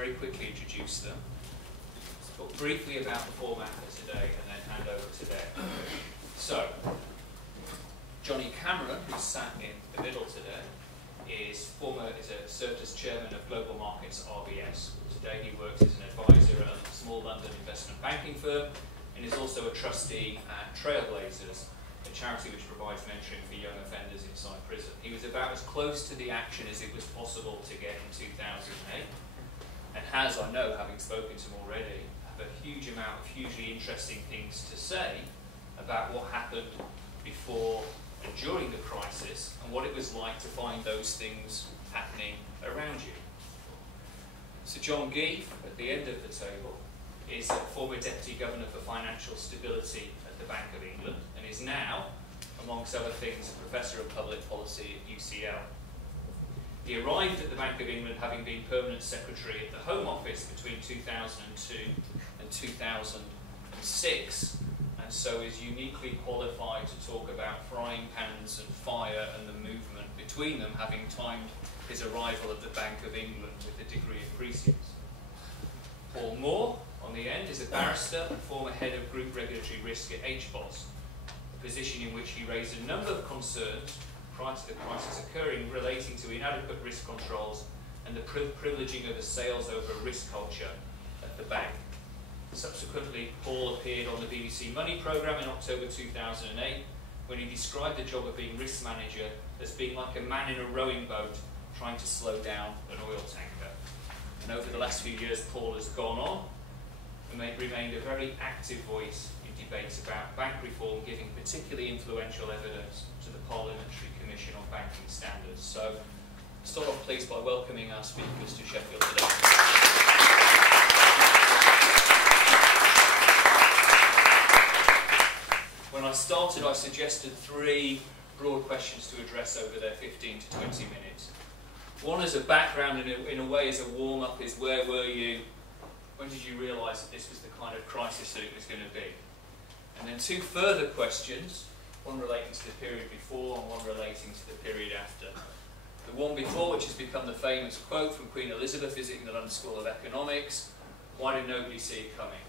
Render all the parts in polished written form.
very quickly introduce them, talk briefly about the format for today, and then hand over to them. So, Johnny Cameron, who's sat in the middle today, is a served as chairman of Global Markets RBS. Today he works as an advisor at a small London investment banking firm, and is also a trustee at Trailblazers, a charity which provides mentoring for young offenders inside prison. He was about as close to the action as it was possible to get in 2008, and has, I know, having spoken to him already, have a huge amount of hugely interesting things to say about what happened before and during the crisis, and what it was like to find those things happening around you. Sir John Gieve, at the end of the table, is a former Deputy Governor for Financial Stability at the Bank of England, and is now, amongst other things, a Professor of Public Policy at UCL. He arrived at the Bank of England having been Permanent Secretary at the Home Office between 2002 and 2006, and so is uniquely qualified to talk about frying pans and fire and the movement between them, having timed his arrival at the Bank of England with a degree of prescience. Paul Moore, on the end, is a barrister and former head of Group Regulatory Risk at HBOS, a position in which he raised a number of concerns prior to the crisis occurring relating to inadequate risk controls and the privileging of a sales over risk culture at the bank. Subsequently, Paul appeared on the BBC Money programme in October 2008, when he described the job of being risk manager as being like a man in a rowing boat trying to slow down an oil tanker. And over the last few years, Paul has gone on and remained a very active voice in debates about bank reform, giving particularly influential evidence to the Parliamentary Commission on Banking Standards. So, start off please by welcoming our speakers to Sheffield today. When I started, I suggested 3 broad questions to address over their 15 to 20 minutes. One as a background, in a way as a warm-up, is where were you? When did you realise that this was the kind of crisis that it was going to be? And then 2 further questions, one relating to the period before and one relating to the period after. The one before, which has become the famous quote from Queen Elizabeth visiting the London School of Economics: why did nobody see it coming?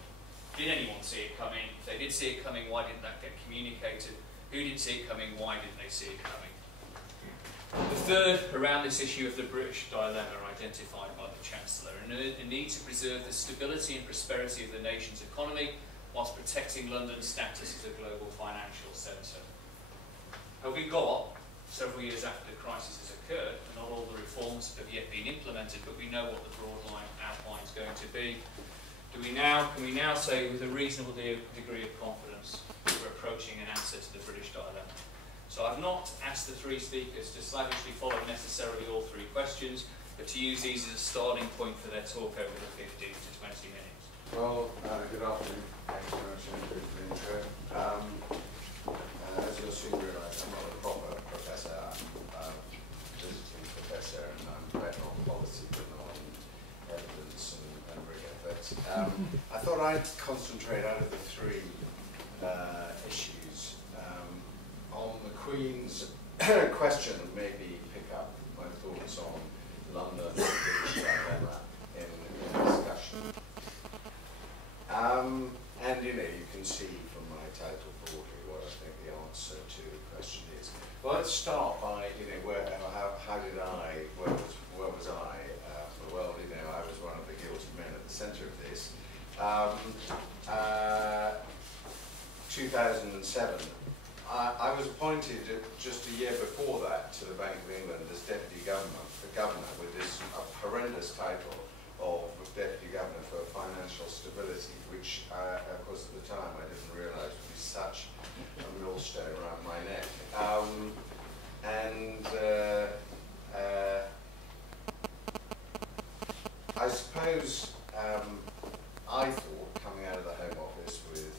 Did anyone see it coming? If they did see it coming, why didn't that get communicated? Who did see it coming? Why didn't they see it coming? The third, around this issue of the British dilemma identified by the Chancellor, and a need to preserve the stability and prosperity of the nation's economy whilst protecting London's status as a global financial centre. Now, we got, several years after the crisis has occurred, and not all the reforms have yet been implemented, but we know what the broad line outline is going to be. Can we now say with a reasonable degree of confidence that we're approaching an answer to the British dilemma? So I've not asked the 3 speakers to slavishly follow necessarily all 3 questions, but to use these as a starting point for their talk over the 15 to 20 minutes. Well, good afternoon. Thanks very much, Andrew, for the intro. As you'll soon realise, I'm not a proper professor. I'm a visiting professor, and I'm better on policy than on evidence and rigour. But I thought I'd concentrate out of the 3 issues on the Queen's question, and maybe pick up my thoughts on London and the British dilemma in the discussion. And you can see from my title broadly what I think the answer to the question is. Well, let's start by where was I? Well, I was one of the guilty men at the centre of this. 2007. I was appointed just a year before that to the Bank of England as Deputy Governor with this horrendous title of Deputy Governor for Financial Stability, which, of course, at the time I didn't realise would be such a millstone around my neck. I suppose I thought, coming out of the Home Office with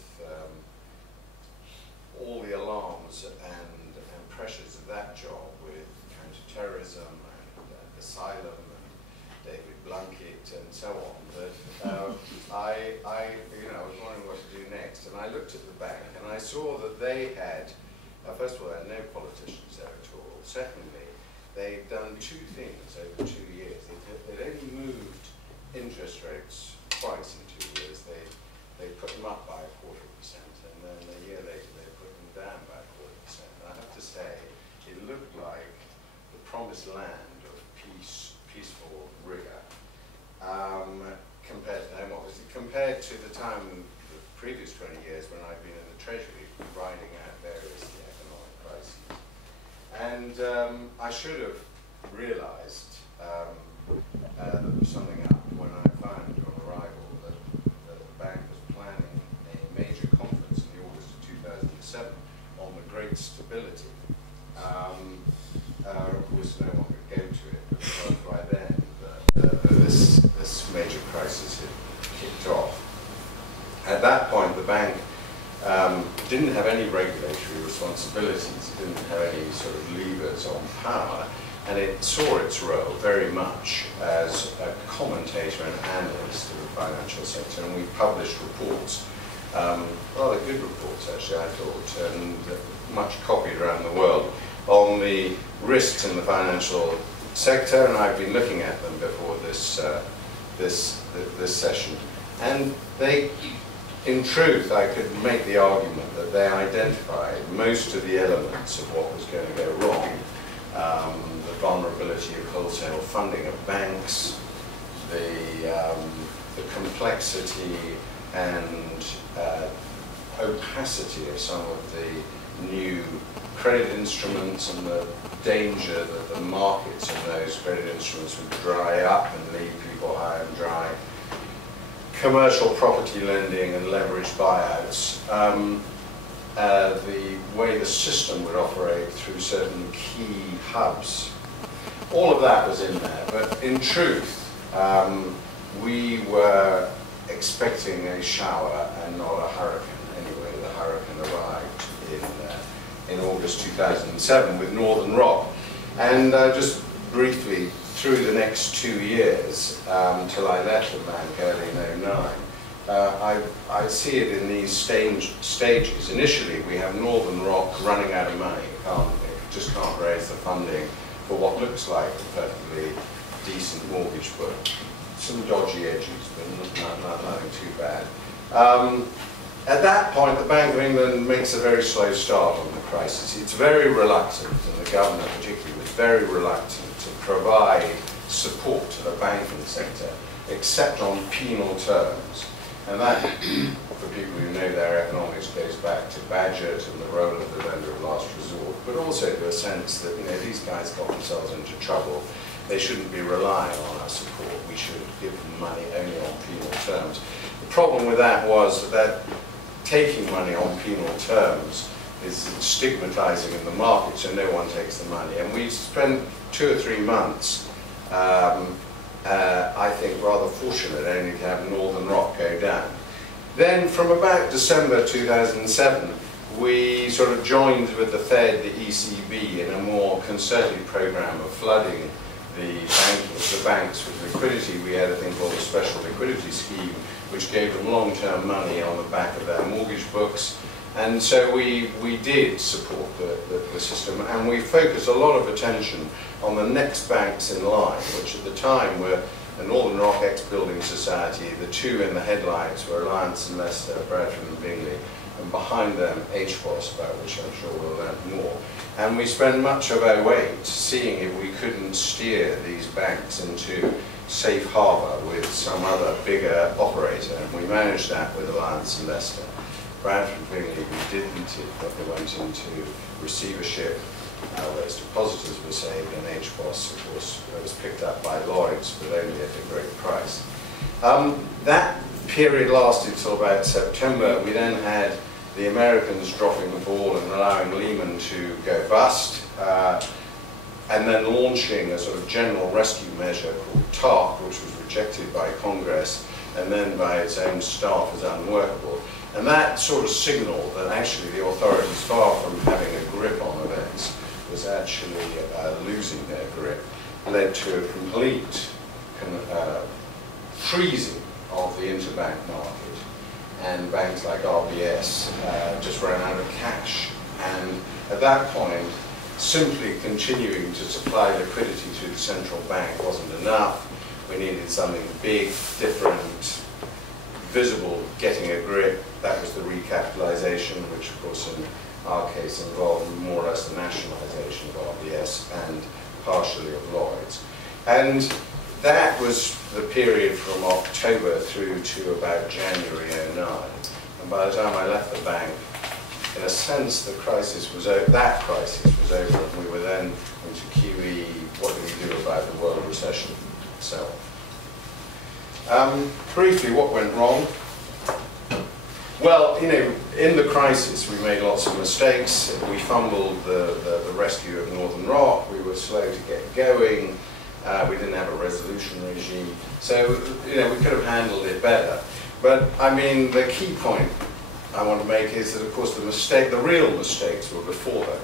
all the alarms and pressures of that job, with counter-terrorism and asylum and David Blunkett and so on, that I was wondering what to do next. And I looked at the bank and I saw that they had, first of all, there were no politicians there at all. Secondly, they'd done 2 things over 2 years. They'd only moved interest peaceful rigour, compared to Home Office, compared to the time, the previous 20 years when I've been in the Treasury, riding out various economic crises. And I should have realised that there was something up when I found on arrival that the bank was planning a major conference in the August of 2007 on the Great Stability. Of course, no one could go to it, because by then this major crisis had kicked off. At that point, the bank didn't have any regulatory responsibilities, it didn't have any sort of levers on power, and it saw its role very much as a commentator and analyst of the financial sector, and we published reports, rather good reports actually, I thought, and much copied around the world, on the risks in the financial sector, and I've been looking at them before this this session. And they, in truth, I could make the argument that they identified most of the elements of what was going to go wrong. The vulnerability of wholesale funding of banks, the complexity and opacity of some of the new credit instruments, and the danger that the markets in those credit instruments would dry up and leave people high and dry. Commercial property lending and leveraged buyouts. The way the system would operate through certain key hubs. All of that was in there, but in truth, we were expecting a shower and not a hurricane. Anyway, the hurricane arrived in August 2007 with Northern Rock. And just briefly, through the next 2 years, till I left the bank early in 2009, I see it in these stages. Initially, we have Northern Rock running out of money. It just can't raise the funding for what looks like a perfectly decent mortgage book. Some dodgy edges, but nothing too bad. At that point, the Bank of England makes a very slow start on the crisis. It's very reluctant, and the government particularly was very reluctant to provide support to the banking sector, except on penal terms. And that, for people who know their economics, goes back to Badgett and the role of the lender of last resort, but also to a sense that, you know, these guys got themselves into trouble. They shouldn't be relying on our support. We should give them money only on penal terms. The problem with that was that taking money on penal terms is stigmatizing in the market, so no one takes the money. And we spent 2 or 3 months, I think, rather fortunate only to have Northern Rock go down. Then from about December 2007, we sort of joined with the Fed, the ECB, in a more concerted program of flooding the banks with liquidity. We had a thing called the Special Liquidity Scheme, which gave them long-term money on the back of their mortgage books. And so we did support the system, and we focused a lot of attention on the next banks in line, which at the time were the Northern Rock Ex-Building Society. The two in the headlights were Alliance and Leicester, Bradford and Bingley, and behind them HBOS, about which I'm sure we'll learn more. And we spent much of our weight seeing if we couldn't steer these banks into safe harbour with some other bigger operator, and we managed that with Alliance and Leicester. Bradford and Bingley, we didn't, but they went into receivership. Those depositors were saved, and HBOS, of course, was picked up by Lloyds, but only at a great price. That period lasted till about September. We then had the Americans dropping the ball and allowing Lehman to go bust, and then launching a sort of general rescue measure called TARP, which was rejected by Congress and then by its own staff as unworkable. And that sort of signaled that actually the authorities, far from having a grip on events, was actually losing their grip, led to a complete freezing of the interbank market. And banks like RBS just ran out of cash. And at that point, simply continuing to supply liquidity to the central bank wasn't enough. We needed something big, different, visible, getting a grip. That was the recapitalization, which of course in our case involved more or less the nationalization of RBS and partially of Lloyds. And that was the period from October through to about January '09. And by the time I left the bank, in a sense, the crisis was that crisis was over, and we were then into QE. What do we do about the world recession? So, briefly, what went wrong? Well, you know, in the crisis, we made lots of mistakes. We fumbled the rescue of Northern Rock. We were slow to get going. We didn't have a resolution regime. So, you know, we could have handled it better. But, I mean, the key point I want to make is that, of course, the real mistakes were before that.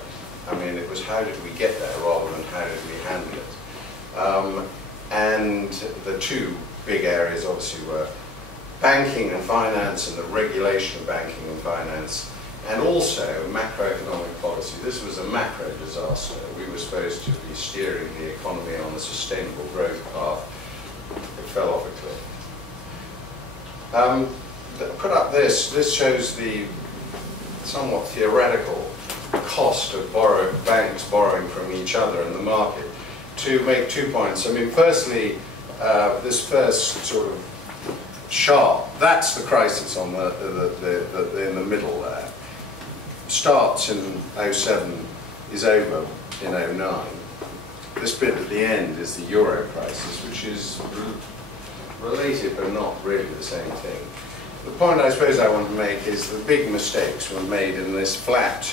I mean, it was how did we get there rather than how did we handle it. And the two big areas, obviously, were banking and finance and the regulation of banking and finance, and also macroeconomic policy. This was a macro disaster. We were supposed to be steering the economy on a sustainable growth path. It fell off a cliff. Put up this shows the somewhat theoretical cost of banks borrowing from each other in the market. To make 2 points. I mean, firstly, this first sort of chart, that's the crisis on in the middle there. Starts in '07, is over in '09. This bit at the end is the euro crisis, which is related but not really the same thing. The point I suppose I want to make is the big mistakes were made in this flat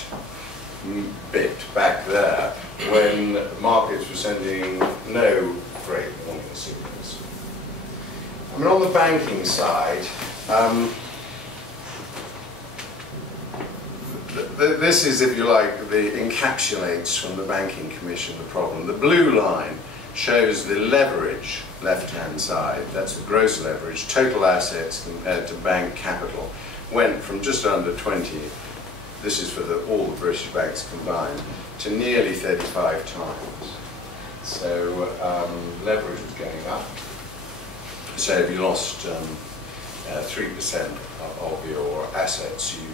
bit back there when markets were sending no great warning signals. I mean, on the banking side, this is, if you like, encapsulates from the Banking Commission the problem. The blue line shows the leverage, left-hand side, that's the gross leverage, total assets compared to bank capital, went from just under 20, this is for all the British banks combined, to nearly 35 times. So leverage was going up. So if you lost 3% of your assets, you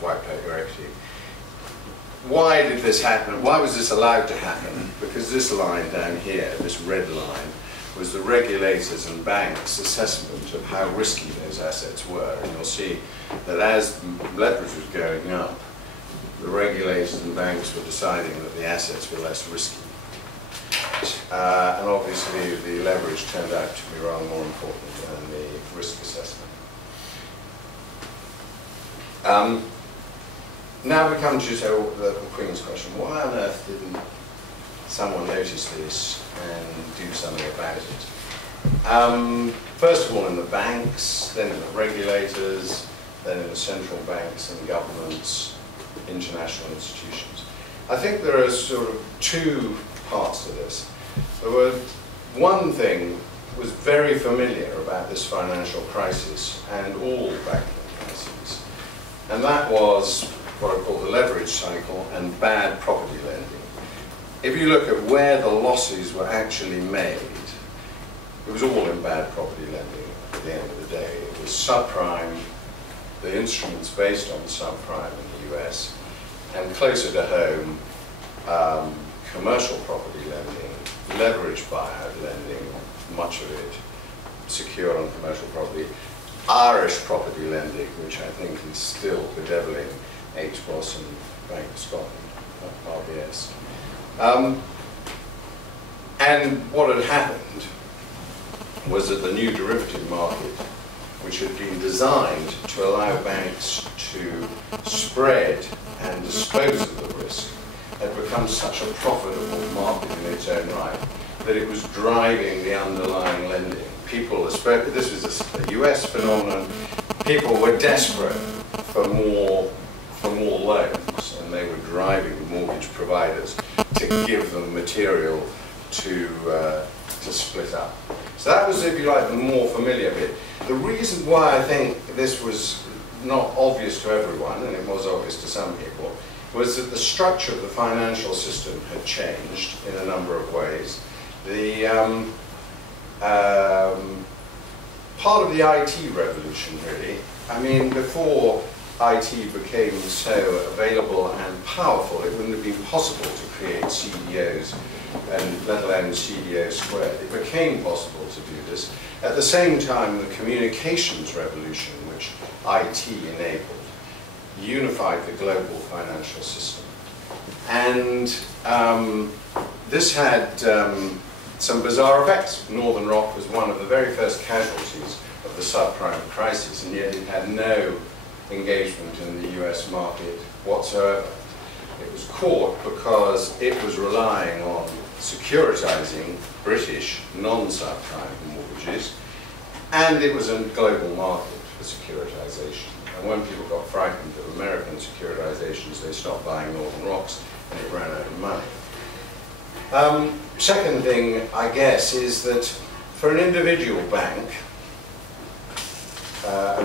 wiped out your equity. Why did this happen? Why was this allowed to happen? Because this line down here, this red line, was the regulators and banks' assessment of how risky those assets were. And you'll see that as leverage was going up, the regulators and banks were deciding that the assets were less risky. And obviously the leverage turned out to be rather more important than the risk assessment. Now we come to the Queen's question. Why on earth didn't someone notice this and do something about it? First of all in the banks, then in the regulators, then in the central banks and governments, international institutions. I think there are sort of two parts to this. One thing was very familiar about this financial crisis and all banking crises, and that was what I call the leverage cycle and bad property lending. If you look at where the losses were actually made, it was all in bad property lending at the end of the day. It was subprime, the instruments based on subprime in the US, and closer to home, commercial property lending, leverage buyout lending, much of it secured on commercial property, Irish property lending, which I think is still bedeviling HBOS and Bank of Scotland, RBS. And what had happened was that the new derivative market, which had been designed to allow banks to spread and dispose of the risk, had become such a profitable market in its own right that it was driving the underlying lending. People, this was a US phenomenon, people were desperate for more loans, and they were driving the mortgage providers to give them material to split up. So that was, if you like, the more familiar bit. The reason why I think this was not obvious to everyone, and it was obvious to some people, was that the structure of the financial system had changed in a number of ways. The part of the IT revolution, really. I mean, before IT became so available and powerful, it wouldn't have been possible to create CDOs and let alone CDO squared. It became possible to do this. At the same time, the communications revolution, which IT enabled, unified the global financial system. And this had some bizarre effects. Northern Rock was one of the very first casualties of the subprime crisis, and yet it had no engagement in the US market whatsoever. It was caught because it was relying on securitizing British non-subprime mortgages, and it was a global market for securitization. And when people got frightened of American securitizations, they stopped buying Northern Rocks, and it ran out of money. Second thing, I guess, is that for an individual bank,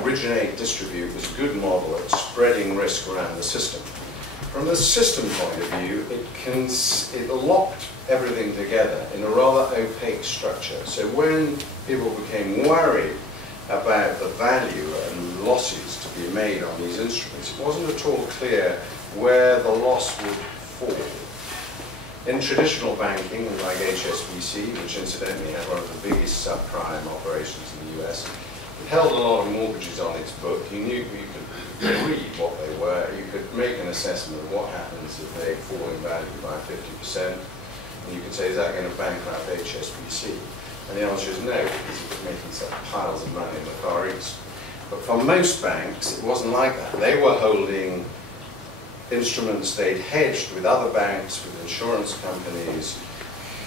originate, distribute was a good model at spreading risk around the system. From the system point of view, it locked everything together in a rather opaque structure. So when people became worried about the value and losses to be made on these instruments, it wasn't at all clear where the loss would fall. In traditional banking, like HSBC, which incidentally had one of the biggest subprime operations in the US, it held a lot of mortgages on its book. You knew you could read what they were. You could make an assessment of what happens if they fall in value by 50%. And you could say, is that going to bankrupt HSBC? And the answer is no, because it was making such piles of money in the Far East. But for most banks, it wasn't like that. They were holding instruments they'd hedged with other banks, with insurance companies,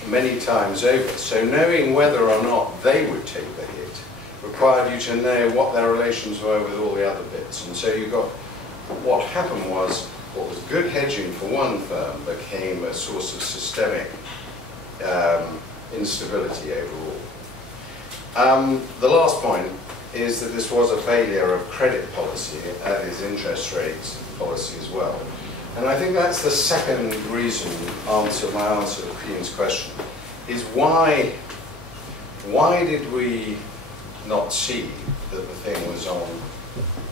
many times over. So knowing whether or not they would take the hit required you to know what their relations were with all the other bits. And so you got, what happened was, what was good hedging for one firm became a source of systemic instability overall. The last point is that this was a failure of credit policy, that is interest rates policy as well. And I think that's the second reason, my answer to Queen's question, is why did we not see that the thing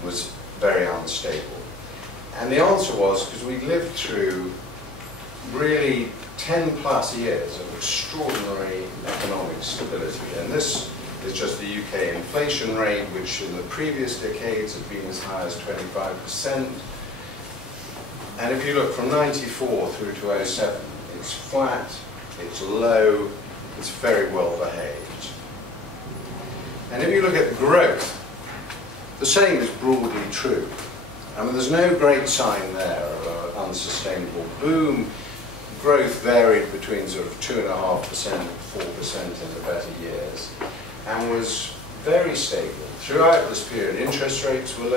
was very unstable? And the answer was because we lived through really 10 plus years of extraordinary economic stability. And this is just the UK inflation rate, which in the previous decades had been as high as 25%. And if you look from 94 through to 07, it's flat, it's low, it's very well behaved. And if you look at growth, the same is broadly true. I mean, there's no great sign there of an unsustainable boom. Growth varied between sort of 2.5%, 4% in the better years, and was very stable. Throughout this period, interest rates were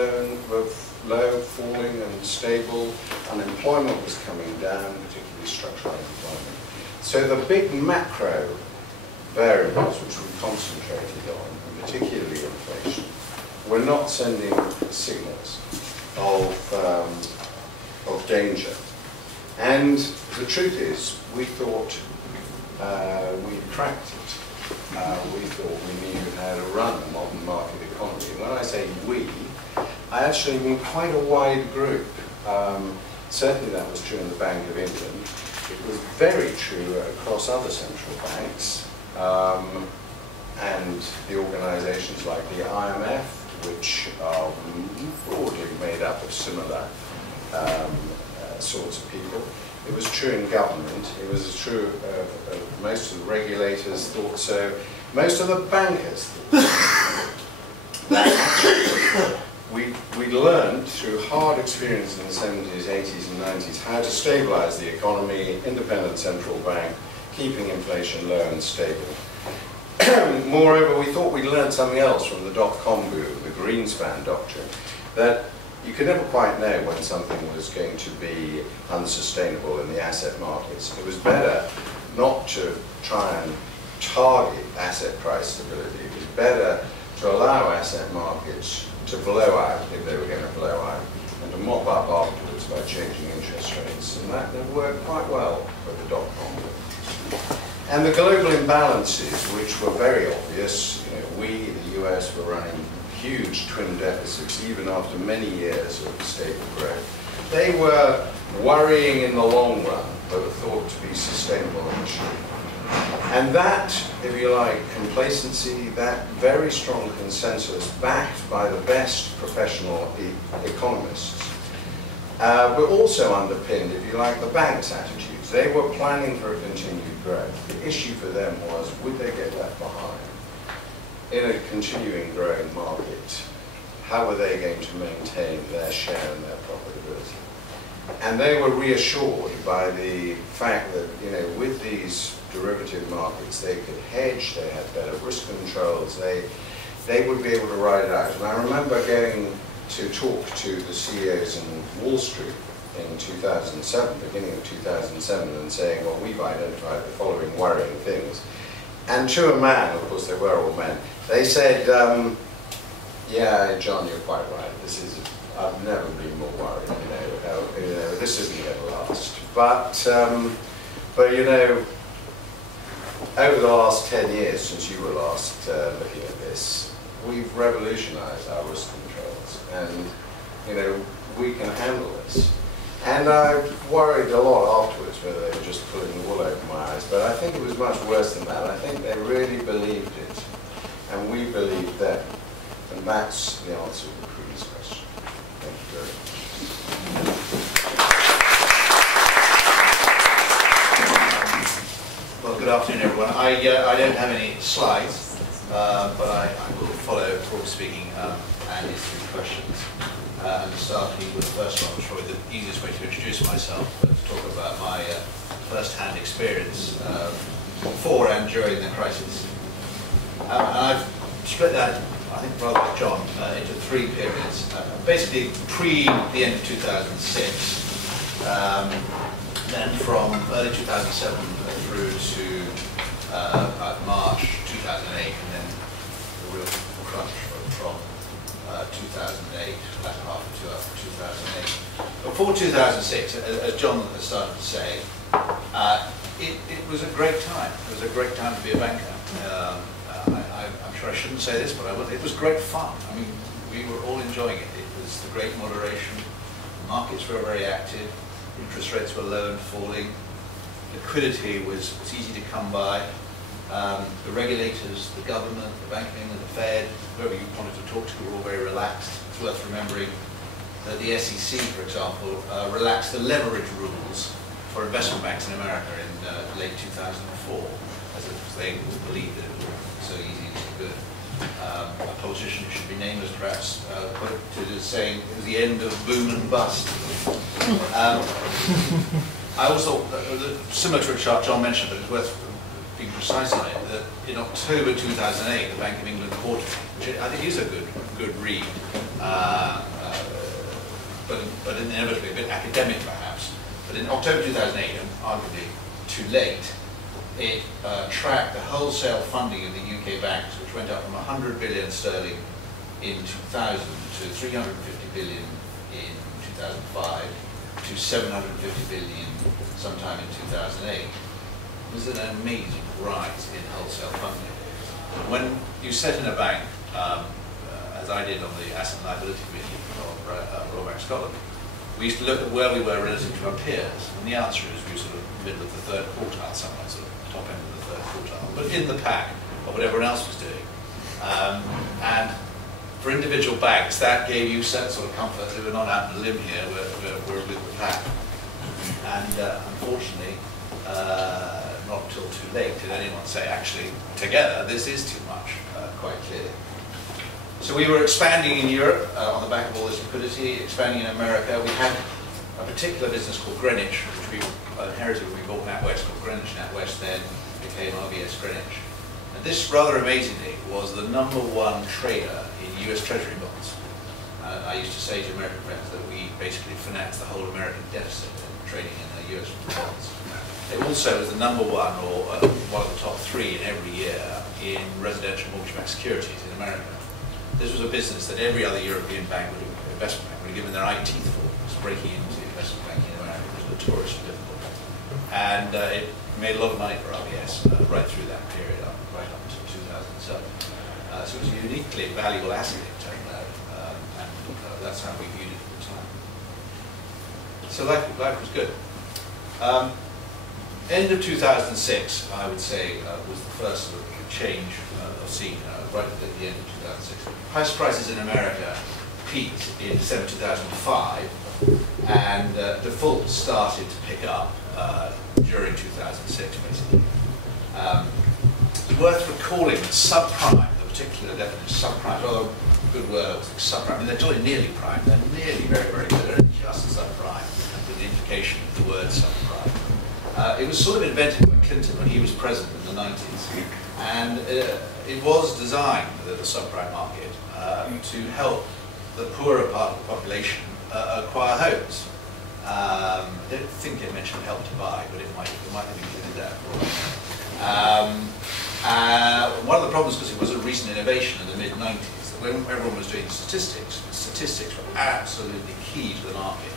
low, falling and stable. Unemployment was coming down, particularly structural unemployment. So the big macro variables which we concentrated on, and particularly inflation, were not sending signals of danger. And the truth is, we thought we cracked it. We thought we knew how to run a modern market economy. And when I say we, I actually mean quite a wide group. Certainly that was true in the Bank of England. It was very true across other central banks and the organisations like the IMF, which are broadly made up of similar sorts of people. It was true in government. It was true of most of the regulators thought so. Most of the bankers thought so. We learned through hard experience in the 70s, 80s and 90s how to stabilize the economy, independent central bank, keeping inflation low and stable. Moreover, we thought we'd learned something else from the dot-com boom, the Greenspan doctrine, that you could never quite know when something was going to be unsustainable in the asset markets. It was better not to try and target asset price stability. It was better to allow asset markets to blow out if they were going to blow out, and to mop up afterwards by changing interest rates. And that worked quite well for the dot-com boom. And the global imbalances, which were very obvious, we, the US, were running huge twin deficits even after many years of stable growth. they were worrying in the long run, but were thought to be sustainable initially. And that, if you like, complacency, that very strong consensus backed by the best professional economists, were also underpinned, if you like, the banks' attitudes. They were planning for a continued growth. The issue for them was, would they get left behind in a continuing growing market? How were they going to maintain their share and their profitability? And they were reassured by the fact that, you know, with these derivative markets, they could hedge, they had better risk controls, they would be able to ride it out. And I remember getting to talk to the CEOs in Wall Street in 2007, beginning of 2007, and saying, well, we've identified the following worrying things. And to a man, of course they were all men, they said, yeah, John, you're quite right. I've never been more worried, you know, this isn't going to last. But you know, over the last 10 years since you were last looking at this, we've revolutionized our risk controls, and you know, we can handle this. And I worried a lot afterwards whether they were just pulling the wool over my eyes, but I think it was much worse than that. I think they really believed it, and we believed them. And that's the answer to the previous question. Thank you very much. Well, good afternoon, everyone. I don't have any slides, but I will follow, broadly speaking, Andy's three questions. And starting with the first one, probably the easiest way to introduce myself, but to talk about my first-hand experience before and during the crisis. And I've split that, I think, rather like John, into three periods. Basically, pre the end of 2006, then from early 2007 through to March 2008, and then the real crunch from 2008, latter half of 2008. Before 2006, as John has started to say, it was a great time. It was a great time to be a banker. I'm sure I shouldn't say this, but I will. It was great fun. I mean, we were all enjoying it. It was the great moderation. The markets were very active. Interest rates were low and falling. Liquidity was easy to come by. The regulators, the government, the Bank of England, the Fed, whoever you wanted to talk to, were all very relaxed. It's worth remembering that the SEC, for example, relaxed the leverage rules for investment banks in America in late 2004, as they believed that it was so easy and so good. A politician who should be nameless perhaps put it as saying it was the end of boom and bust. I always thought, similar to a chart John mentioned, but it's worth being precise on it, that in October 2008, the Bank of England quarterly, which I think is a good read, but inevitably a bit academic perhaps, but in October 2008, and arguably too late, it tracked the wholesale funding of the UK banks, which went up from 100 billion sterling in 2000 to 350 billion in 2005 to 750 billion sometime in 2008. It was an amazing rise in wholesale funding. When you set in a bank, as I did on the Asset and Liability Committee of Royal Bank of Scotland, we used to look at where we were relative to our peers, and the answer is we were sort of middle of the third quartile, somewhere sort of top end of the third quartile, but in the pack of what everyone else was doing. And for individual banks, that gave you certain sort of comfort that we're not out on a limb here, we're with the pack. And unfortunately, not until too late did anyone say, actually, together, this is too much, quite clearly. So we were expanding in Europe on the back of all this liquidity, expanding in America. We had a particular business called Greenwich, which we inherited when we bought NatWest, called Greenwich NatWest, then became RBS Greenwich. And this, rather amazingly, was the #1 trader in US Treasury bonds. I used to say to American friends that we basically financed the whole American deficit in trading in the US bonds. It also was the #1 or one of the top 3 in every year in residential mortgage-backed securities in America. This was a business that every other European bank, investment bank, would have given their eye teeth for. It was breaking into investment banking in America. It was notoriously difficult. And it made a lot of money for RBS right through that period, right up until 2007. So it was a uniquely valuable asset, it turned out, and that's how we viewed it at the time. So life was good. End of 2006, I would say, was the first sort of change of scene, right at the end of 2006. House prices in America peaked in December 2005, and defaults started to pick up during 2006, basically. It's worth recalling that subprime, the particular definition, subprime, rather good word, subprime. I mean, they're doing nearly prime. They're nearly very, very good. They're just subprime, with the implication of the word subprime. It was sort of invented by Clinton when he was president in the 90s, and it was designed, the subprime market, to help the poorer part of the population acquire homes. I don't think it mentioned help to buy, but it might have included that. One of the problems, because it was a recent innovation in the mid-90s, that when everyone was doing statistics were absolutely key to the market.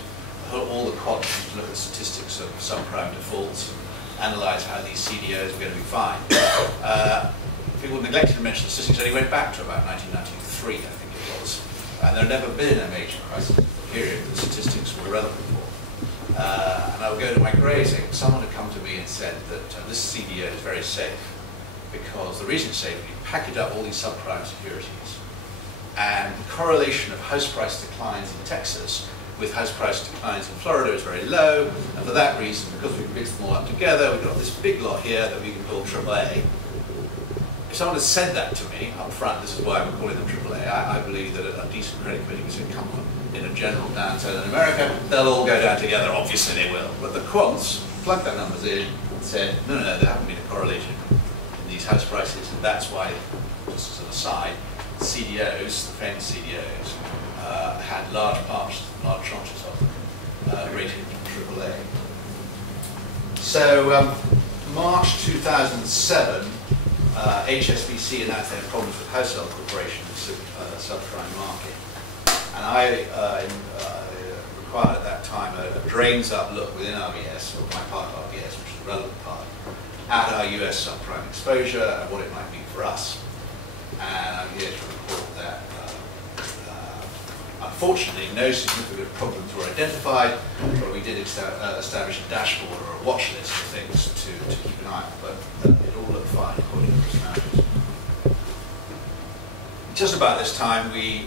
All the quants used to look at statistics of subprime defaults and analyse how these CDOs were going to be fined. People neglected to mention the statistics only went back to about 1993, I think it was. And there had never been a major crisis period that the statistics were relevant for. And I would go to my grave saying, someone had come to me and said that this CDO is very safe, because the reason it's safe is you package up all these subprime securities, and the correlation of house price declines in Texas with house price declines in Florida is very low, and for that reason, because we mixed them all up together, we've got this big lot here that we can call AAA. If someone had said that to me up front, this is why I'm calling them AAA, I believe that a decent credit committee would say, come on, in a general downturn in America, they'll all go down together, obviously they will. But the quants plugged their numbers in and said, no, there haven't been a correlation in these house prices, and that's why, just as an aside, CDOs, the famous CDOs, had large tranches of them rated AAA. So March 2007, HSBC announced they had problems with wholesale corporations, subprime market. And I required at that time a drains-up look within RBS, or my part of RBS, which is the relevant part, at our US subprime exposure and what it might mean for us. And I'm here to report that unfortunately, no significant problems were identified, but we did establish a dashboard or a watch list of things to keep an eye on, but it all looked fine according to risk managers. Just about this time, we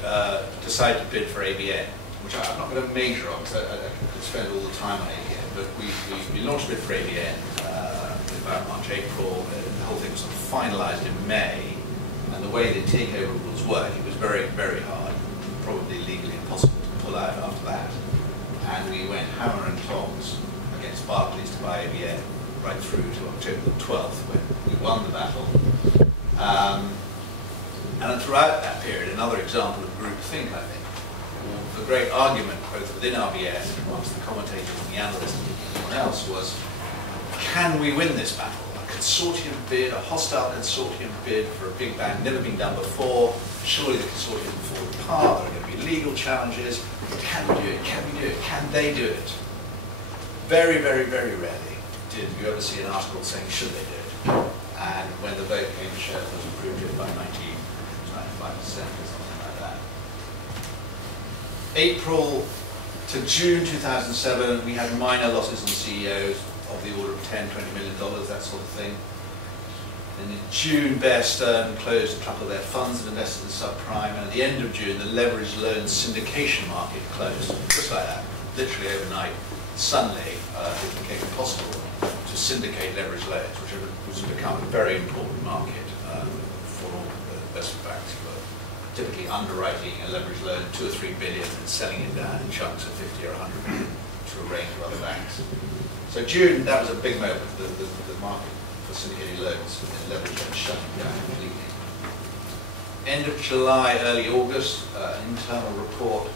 decided to bid for ABN, which I'm not going to major on, because I could spend all the time on ABN, but we launched a bid for ABN in about March, April. The whole thing was sort of finalised in May, and the way the takeover rules work, it was very, very hard. Probably legally impossible to pull out after that. And we went hammer and tongs against Barclays to buy ABN right through to October the 12th, when we won the battle. And throughout that period, another example of groupthink, I think. The great argument, both within RBS and amongst the commentators and the analysts and everyone else, was, can we win this battle? A consortium bid, a hostile consortium bid for a big bank, never been done before. Surely the consortium will fall apart, there are going to be legal challenges. Can we do it? Can we do it? Can they do it? Very, very, very rarely did you ever see an article saying, should they do it? And when the vote came to Sheffield, was approved it by 95% or something like that. April to June 2007, we had minor losses on CEOs of the order of $10, $20 million, that sort of thing. And in June, Bear Stearns closed a couple of their funds and invested in subprime, and at the end of June, the leveraged loan syndication market closed, just like that, literally overnight. Suddenly, it became possible to syndicate leveraged loans, which has become a very important market for all the investment banks who are typically underwriting a leveraged loan, 2 or 3 billion, and selling it down in chunks of 50 or 100 billion to a range of other banks. So June, that was a big moment. The market for syndicated loans and leverage loans shutting down completely. End of July, early August, an internal report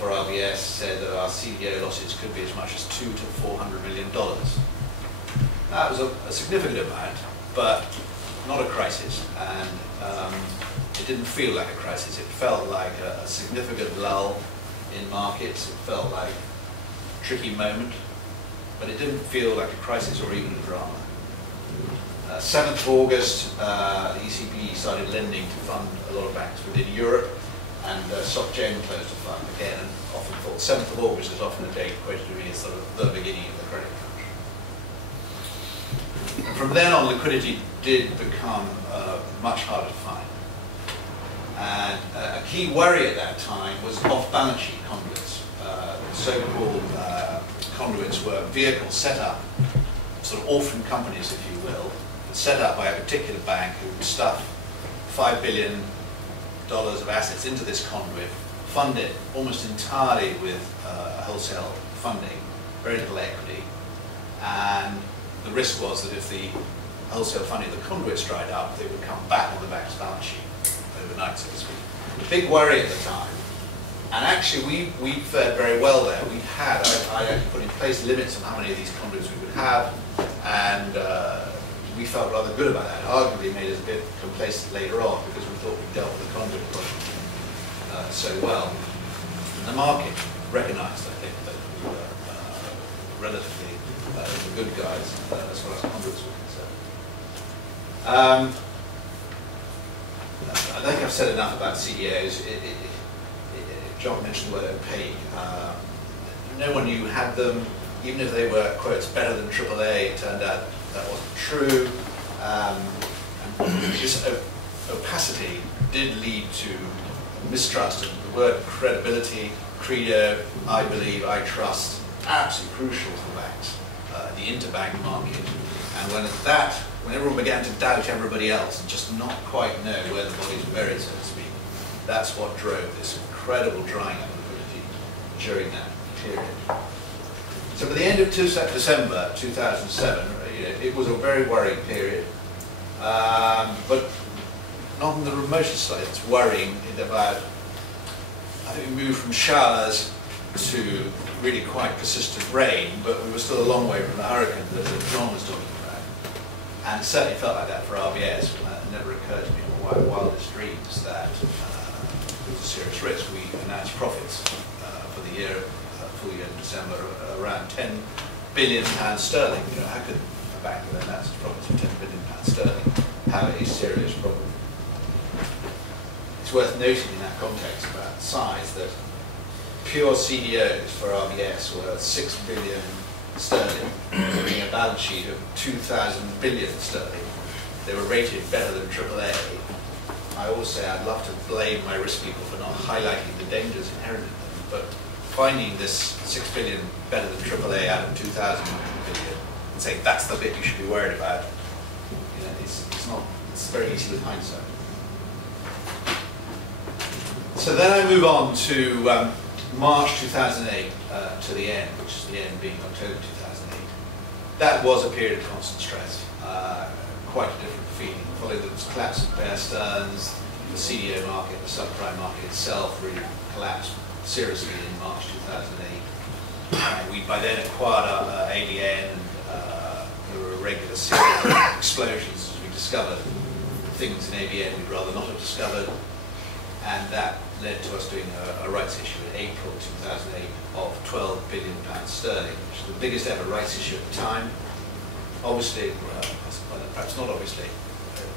for RBS said that our CDO losses could be as much as $200 to $400 million. That was a significant amount, but not a crisis, and it didn't feel like a crisis. It felt like a significant lull in markets. It felt like a tricky moment, but it didn't feel like a crisis or even a drama. 7th of August, the ECB started lending to fund a lot of banks within Europe, and SocGen closed a fund again, and often thought 7th of August is often a date quoted to me as sort of the beginning of the credit crunch. And from then on, liquidity did become much harder to find. And a key worry at that time was off-balance sheet conduits. So-called conduits were vehicles set up, sort of orphan companies, if you will, set up by a particular bank who would stuff $5 billion of assets into this conduit, fund it almost entirely with wholesale funding, very little equity, and the risk was that if the wholesale funding of the conduits dried up, they would come back on the bank's balance sheet overnight, so to speak. A big worry at the time, and actually we fared very well there. I had put in place limits on how many of these conduits we would have, and we felt rather good about that. Arguably made us a bit complacent later on because we thought we dealt with the conduit problem so well. And the market recognised, I think, that we were relatively the good guys as far as conduits were concerned. I think I've said enough about CDOs. John mentioned the word opaque. No one knew who had them, even if they were, quotes, better than AAA. It turned out that wasn't true. And this opacity did lead to mistrust. And the word credibility, credo, I believe, I trust, absolutely crucial for banks, the interbank market. And when everyone began to doubt everybody else and just not quite know where the bodies were buried, so to speak, that's what drove this incredible drying up of liquidity during that period. So by the end of December 2007, it was a very worrying period, but not on the remotest side. It's worrying in about, I think we moved from showers to really quite persistent rain, but we were still a long way from the hurricane that John was talking about. And it certainly felt like that for RBS. It never occurred to me in my wildest dreams that it was a serious risk. We announced profits for the year, full year in December, around £10 billion sterling. How could a bank with announced profits of £10 billion sterling have a serious problem? It's worth noting in that context about size that pure CDOs for RBS were 6 billion sterling, giving a balance sheet of 2,000 billion sterling. They were rated better than AAA. I always say I'd love to blame my risk people for not highlighting the dangers inherent in them, but finding this 6 billion better than AAA out of 2,000 billion and saying that's the bit you should be worried about, it's very easy with hindsight. So then I move on to March 2008 to the end, which is the end being October 2008. That was a period of constant stress, quite a different feeling. Following the collapse of Bear Stearns, the CDO market, the subprime market itself really collapsed seriously in March 2008. We by then acquired our ABN, and there were a regular series of explosions as we discovered things in ABN we'd rather not have discovered, and that led to us doing a rights issue in April 2008 of £12 billion sterling, which is the biggest ever rights issue at the time. Obviously, perhaps not obviously,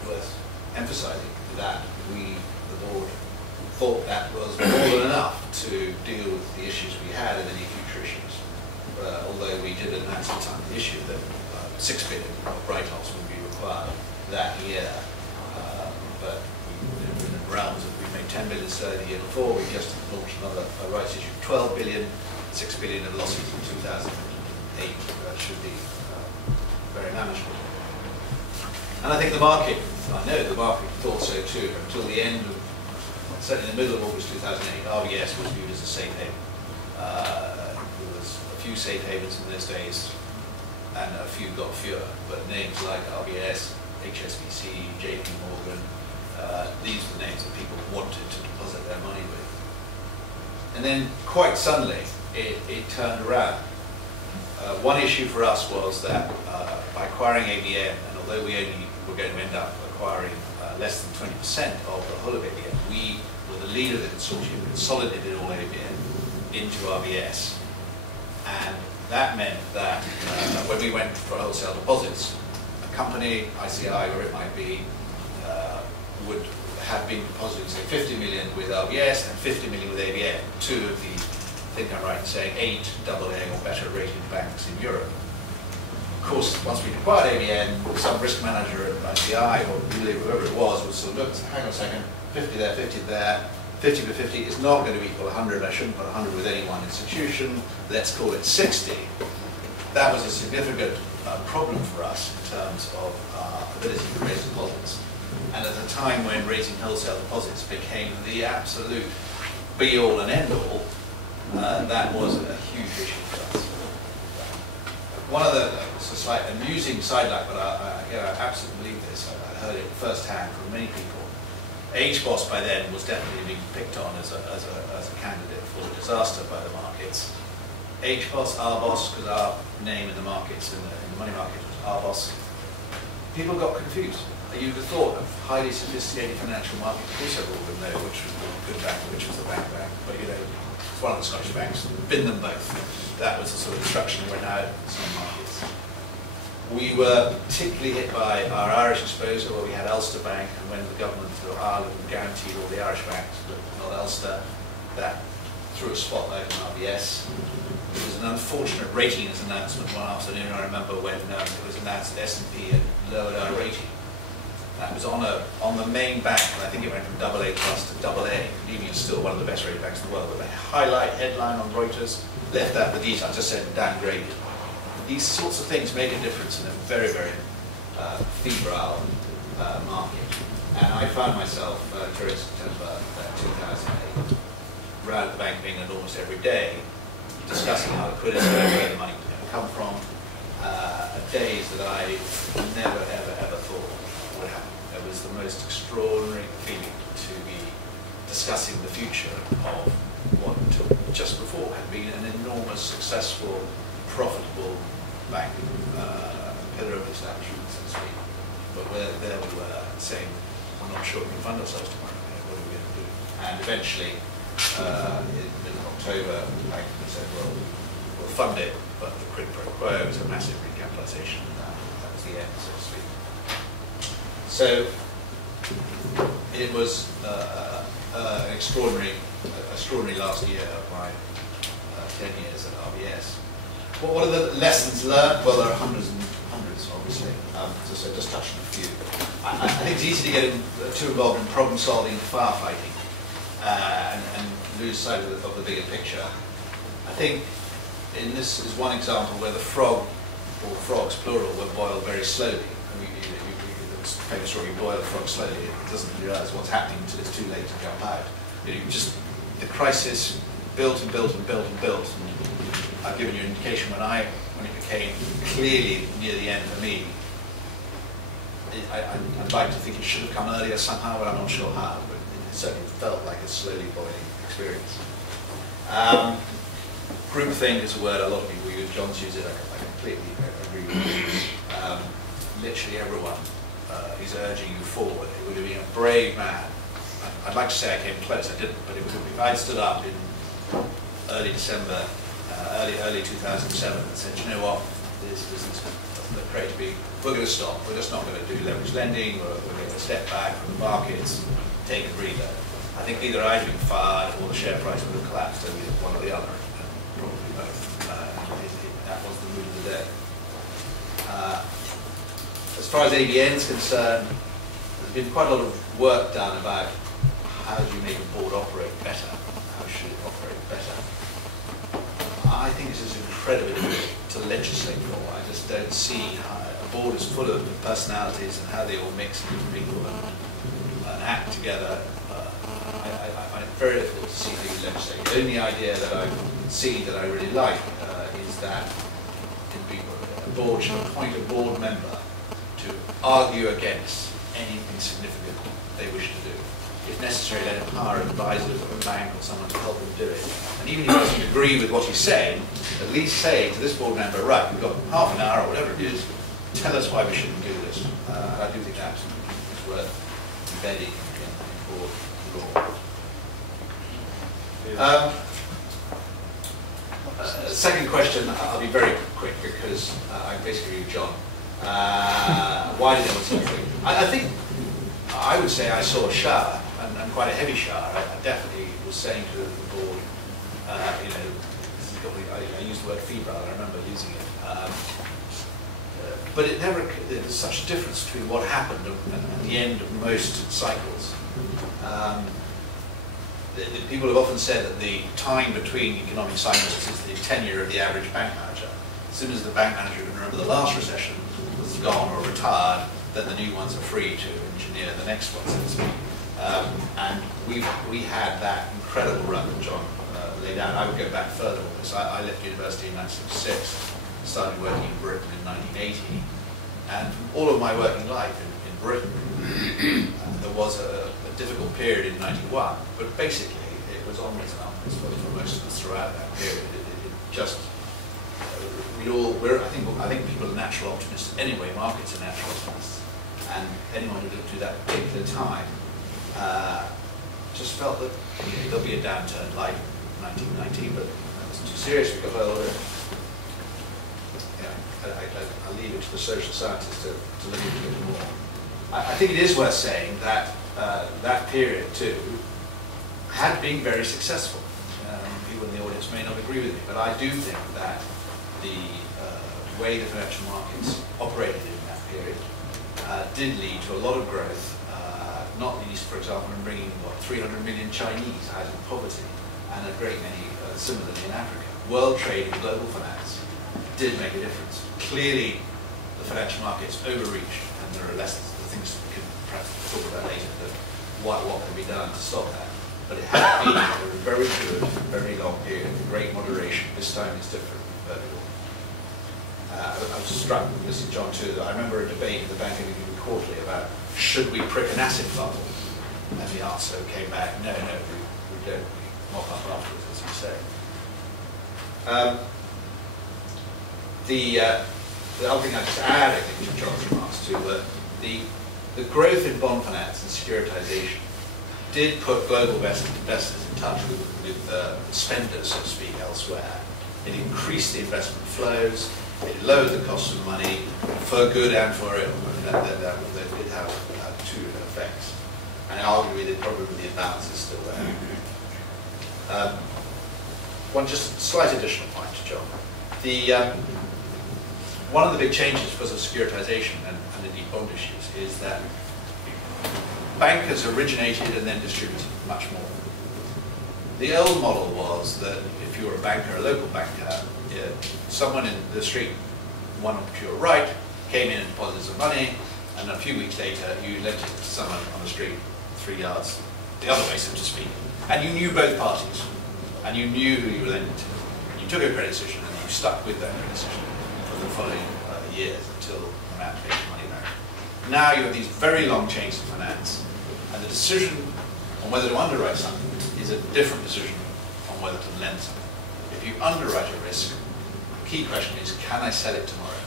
worth emphasising that we, the board, thought that was more than enough to deal with the issues we had and any future issues. Although we did announce at the time of the issue that 6 billion of write-offs would be required that year, but we were in the realms of 10 billion sterling the year before. We just launched another rights issue, 12 billion, 6 billion of losses in 2008. That should be very manageable. And I think the market, I know the market thought so too, until the end of, certainly in the middle of August 2008, RBS was viewed as a safe haven. There was a few safe havens in those days, and a few got fewer, but names like RBS, HSBC, JP Morgan, these were the names that people wanted to deposit their money with. And then quite suddenly, it turned around. One issue for us was that by acquiring ABN, and although we only were going to end up acquiring less than 20% of the whole of ABN, we were the leader of the consortium, consolidated all ABN into RBS. And that meant that when we went for wholesale deposits, a company, ICI, or it might be, would have been depositing, say, 50 million with RBS and 50 million with ABN, two of the, I think I'm right in saying, 8 AA or better rated banks in Europe. Of course, once we acquired ABN, some risk manager at ICI, or really whoever it was, would sort of look, hang on a second, 50 there, 50 there, 50 to 50 is not going to equal 100, I shouldn't put 100 with any one institution, let's call it 60. That was a significant problem for us in terms of our ability to raise deposits. And at a time when raising wholesale deposits became the absolute be-all and end-all, that was a huge issue for us. One of the slight amusing sidelight, but I absolutely believe this, I heard it firsthand from many people. HBOS by then was definitely being picked on as a candidate for disaster by the markets. HBOS, RBOS, because our name in the markets, in the money market was RBOS. People got confused. You'd have thought of highly sophisticated financial markets, of course everyone would know which was the good bank and which was the bad bank, but you know, it's one of the Scottish banks, bin them both. That was the sort of destruction that went out in some markets. We were particularly hit by our Irish exposure, where we had Ulster Bank, and when the government of Ireland guaranteed all the Irish banks, but not Ulster, that threw a spotlight on RBS. It was an unfortunate ratings announcement one afternoon, I remember, when it was announced that S&P had lowered our rating. That was on the main bank, and I think it went from AA plus to AA, leaving it still one of the best rated banks in the world. But the highlight headline on Reuters left out the detail, just said downgraded. These sorts of things make a difference in a very, very febrile market. And I found myself during September 2008, around the Bank of England almost every day, discussing how liquidity and where the money was going to come from, days that I never, ever thought would happen. It was the most extraordinary feeling to be discussing the future of what just before had been an enormous, successful, profitable bank, pillar of establishment, so to speak. But there we were saying, we're not sure we can fund ourselves tomorrow, what are we going to do? And eventually, in October, the bank said, well, we'll fund it, but the quid pro quo was a massive recapitalisation, and that was the end, so to speak. So, it was an extraordinary last year of my 10 years at RBS. What are the lessons learned? Well, there are hundreds and hundreds, obviously. So just touching a few. I think it's easy to get too involved in problem solving and firefighting and lose sight of the bigger picture. I think this is one example where the frog, or frogs plural, were boiled very slowly. It's a famous story, you boil a frog slowly, it doesn't realise what's happening until it's too late to jump out. The crisis built and built and built and built. And I've given you an indication when it became clearly near the end for me. I'd like to think it should have come earlier somehow, but I'm not sure how. But it certainly felt like a slowly boiling experience. Groupthink is a word a lot of people use. John's used it. I completely agree with you. Literally everyone is urging you forward. It would have been a brave man. I'd like to say I came close. I didn't, but it would have been, if I'd stood up in early December. Early 2007, and said, you know what, this business look great to be, we're going to stop, we're just not going to do leverage lending, we're going to step back from the markets, take a breather. I think either I'd been fired or the share price would have collapsed, and one or the other, and probably both. That was the mood of the day. As far as ABN is concerned, there's been quite a lot of work done about how do you make a board operate better, how should it operate better. I think this is incredibly difficult to legislate for. I just don't see how a board is full of personalities and how they all mix and people and act together. I find it very difficult to see how you legislate. The only idea that I see that I really like is that a board should appoint a board member to argue against anything significant they wish to do. If necessary, let him hire an advisor from a bank or someone to help him do it. And even if he doesn't agree with what he's saying, at least say to this board member, right, we've got half an hour or whatever it is, tell us why we shouldn't do this. I do think that is worth embedding in board law. Second question, I'll be very quick because I basically agree with John. Why did they want something? I think I would say I saw a shower, and quite a heavy shower. I definitely was saying to the board, you know, I used the word febrile, I remember using it. But it never, there's such a difference between what happened at the end of most cycles. People have often said that the time between economic cycles is the tenure of the average bank manager. As soon as the bank manager can remember the last recession was gone or retired, then the new ones are free to engineer the next one, so to speak. And we had that incredible run that John laid out. I would go back further on this. I left university in 1966, started working in Britain in 1980, and all of my working life in Britain, there was a difficult period in 91, but basically it was onwards and upwards for most of us throughout that period. It just, I think people are natural optimists anyway, markets are natural optimists, and anyone who lived through that particular time just felt that there'll be a downturn like 1919, but that was too serious. We got a little bit. I'll leave it to the social scientists to look into it more. I think it is worth saying that that period too had been very successful. People in the audience may not agree with me, but I do think that the way the financial markets operated in that period did lead to a lot of growth, not least, for example, in bringing, 300 million Chinese out of poverty, and a great many similarly in Africa. World trade and global finance did make a difference. Clearly, the financial markets overreached, and there are lessons, the things we can perhaps talk about later, that what can be done to stop that. But it had been a very good, very long period, great moderation. This time it's different. I was struck with listening to John too, that I remember a debate in the Bank of England Quarterly about should we prick an asset bubble? And the answer came back, no, we don't. We mop up afterwards, as you say. The other thing I just add, I think, to John's remarks too, that the growth in bond finance and securitization did put global investors in touch with spenders, so to speak, elsewhere. It increased the investment flows, it lowered the cost of money for good and for ill. That did have two effects. And arguably, probably the imbalance is still there. One just slight additional point to John. One of the big changes because of securitization and indeed bond issues is that bankers originated and then distributed much more. The old model was that if you were a banker, a local banker, someone in the street, one to your right, came in and deposited some money, and a few weeks later you lent it to someone on the street 3 yards the other way, so to speak. And you knew both parties, and you knew who you were lending to. And you took a credit decision and you stuck with that credit decision for the following years until the man paid the money back. Now you have these very long chains of finance, and the decision on whether to underwrite something is a different decision on whether to lend something. If you underwrite a risk, the key question is, can I sell it tomorrow?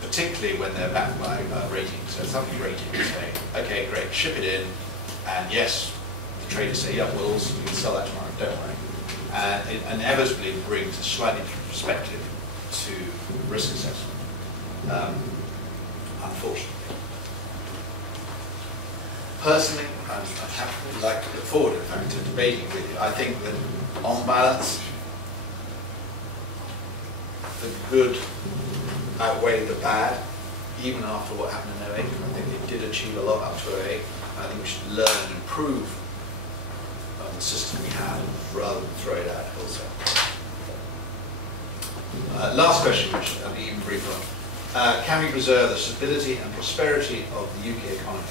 Particularly when they're backed by ratings. So something rated, you say, okay, great, ship it in, and yes, the traders say, yeah, well, also, we can sell that tomorrow, don't worry. And it inevitably brings a slightly different perspective to risk assessment, unfortunately. Personally, I'd like to look forward, in fact, to debating with you. I think that, on balance, the good outweighed the bad, even after what happened in 08. I think it did achieve a lot up to 08. I think we should learn and improve the system we have rather than throw it out wholesale. Last question, which I'll be even brief on. Can we preserve the stability and prosperity of the UK economy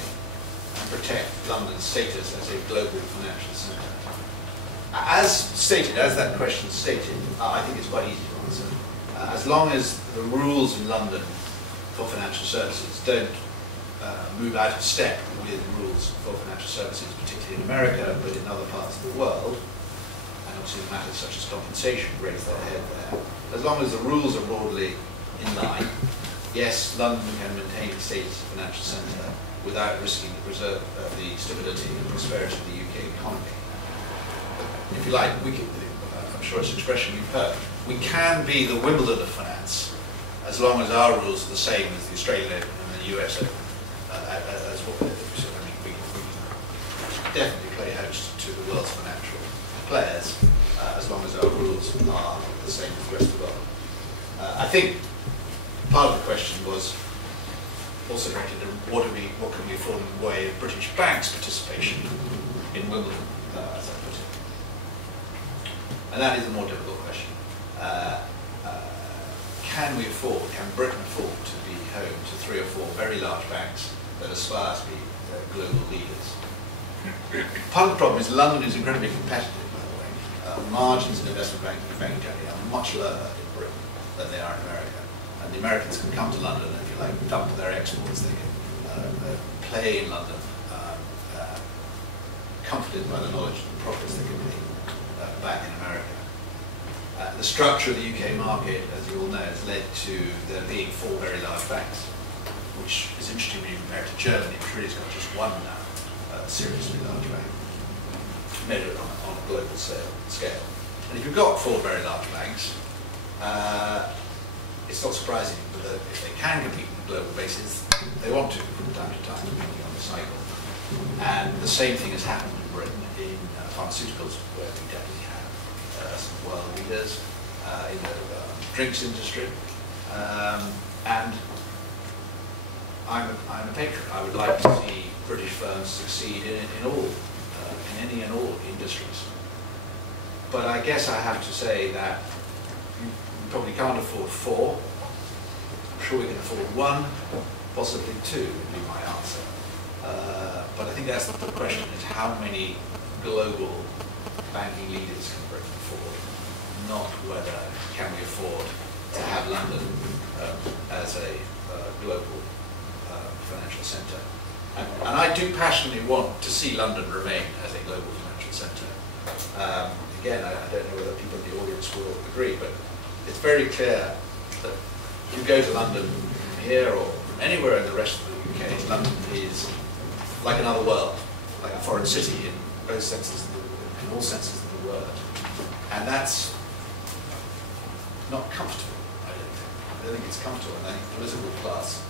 and protect London's status as a global financial centre? As stated, as that question stated, I think it's quite easy to answer. As long as the rules in London for financial services don't move out of step with rules for financial services, particularly in America, but in other parts of the world, and obviously matters such as compensation raise their head there. As long as the rules are broadly in line, yes, London can maintain its status as a financial centre without risking the stability and prosperity of the UK economy. If you like, I'm sure it's an expression you've heard, we can be the Wimbledon of finance as long as our rules are the same as the Australian Open and the US Open. definitely play host to the world's financial players, as long as our rules are the same as the rest of the world. I think part of the question was also directed at what can we afford in the way of British banks' participation in Wimbledon, as I put it. And that is a more difficult question. Can Britain afford to be home to 3 or 4 very large banks that aspire to be global leaders? Part of the problem is London is incredibly competitive, by the way. Margins in investment banking generally are much lower in Britain than they are in America. And the Americans can come to London, if you like, dump their exports. They can play in London, comforted by the knowledge of the profits they can make back in America. The structure of the UK market, as you all know, has led to there being 4 very large banks, which is interesting when you compare it to Germany, which really has got just one now, a seriously large bank, measured on a global scale. And if you've got 4 very large banks, it's not surprising that if they can compete on a global basis, they want to from time to time, depending on the cycle. And the same thing has happened in Britain in pharmaceuticals, where we definitely have some world leaders in the drinks industry. And I'm a patron. I would like to see British firms succeed in any and all industries. But I guess I have to say that we probably can't afford 4. I'm sure we can afford 1, possibly 2 would be my answer. But I think that's the question, is how many global banking leaders can Britain afford, not whether can we afford to have London as a global financial centre. And I do passionately want to see London remain as a global financial centre. Again, I don't know whether people in the audience will agree, but it's very clear that if you go to London from here or from anywhere in the rest of the UK, London is like another world, like a foreign city in both senses, in all senses of the word. And that's not comfortable, I don't think. I don't think it's comfortable, and I think the political class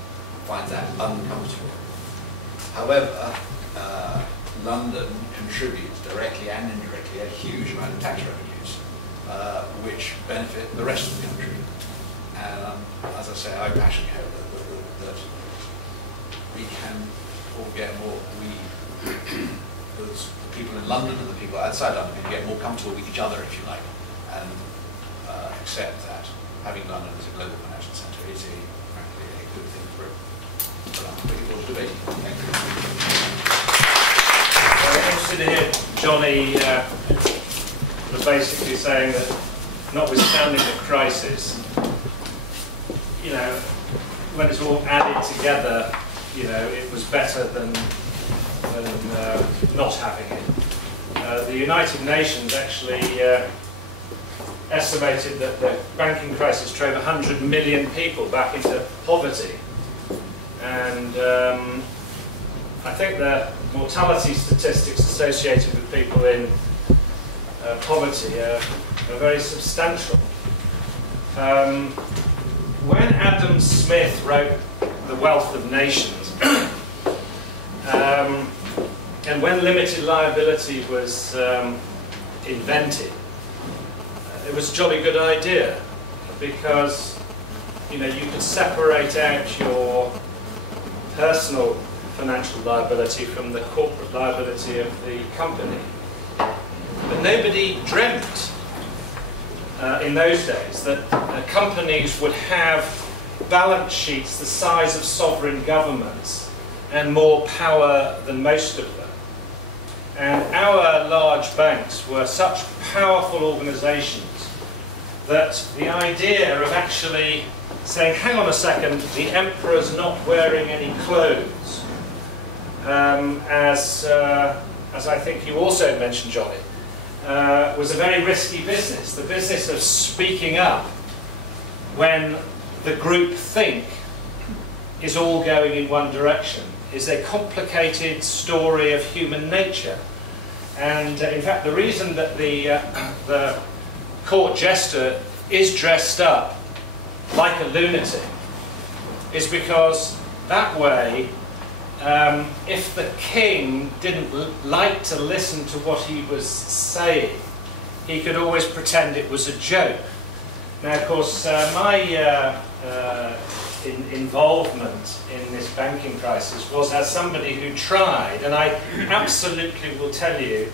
finds that uncomfortable. However, London contributes directly and indirectly a huge amount of tax revenues, which benefit the rest of the country. And as I say, I passionately hope that we can all get more, those people in London and the people outside London can get more comfortable with each other, if you like, and accept that having London as a global financial centre is frankly a good thing for Britain. But I'm looking forward to debating. Thank you. I'm interested to hear Johnny basically saying that, notwithstanding the crisis, when it's all added together, it was better than not having it. The United Nations actually estimated that the banking crisis drove 100 million people back into poverty. And I think the mortality statistics associated with people in poverty are very substantial. When Adam Smith wrote The Wealth of Nations, and when limited liability was invented, it was a jolly good idea, because you could separate out your personal financial liability from the corporate liability of the company. But nobody dreamt in those days that companies would have balance sheets the size of sovereign governments and more power than most of them. And our large banks were such powerful organisations that the idea of actually saying, hang on a second, the emperor's not wearing any clothes, as I think you also mentioned, Johnny, was a very risky business. The business of speaking up when the group think is all going in one direction is a complicated story of human nature. And in fact, the reason that the court jester is dressed up like a lunatic is because that way if the king didn't like to listen to what he was saying, he could always pretend it was a joke. Now, of course, my involvement in this banking crisis was as somebody who tried, and I absolutely will tell you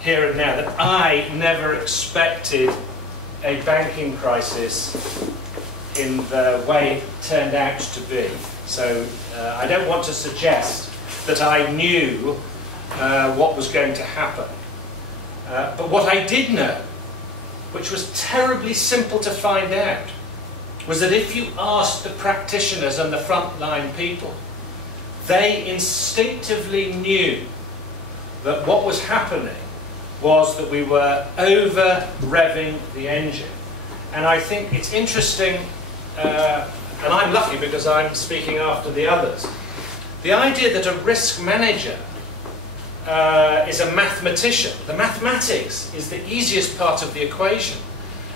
here and now that I never expected a banking crisis in the way it turned out to be. So I don't want to suggest that I knew what was going to happen. But what I did know, which was terribly simple to find out, was that if you asked the practitioners and the frontline people, they instinctively knew that what was happening was that we were over-revving the engine. And I think it's interesting, and I'm lucky because I'm speaking after the others, the idea that a risk manager is a mathematician. The mathematics is the easiest part of the equation.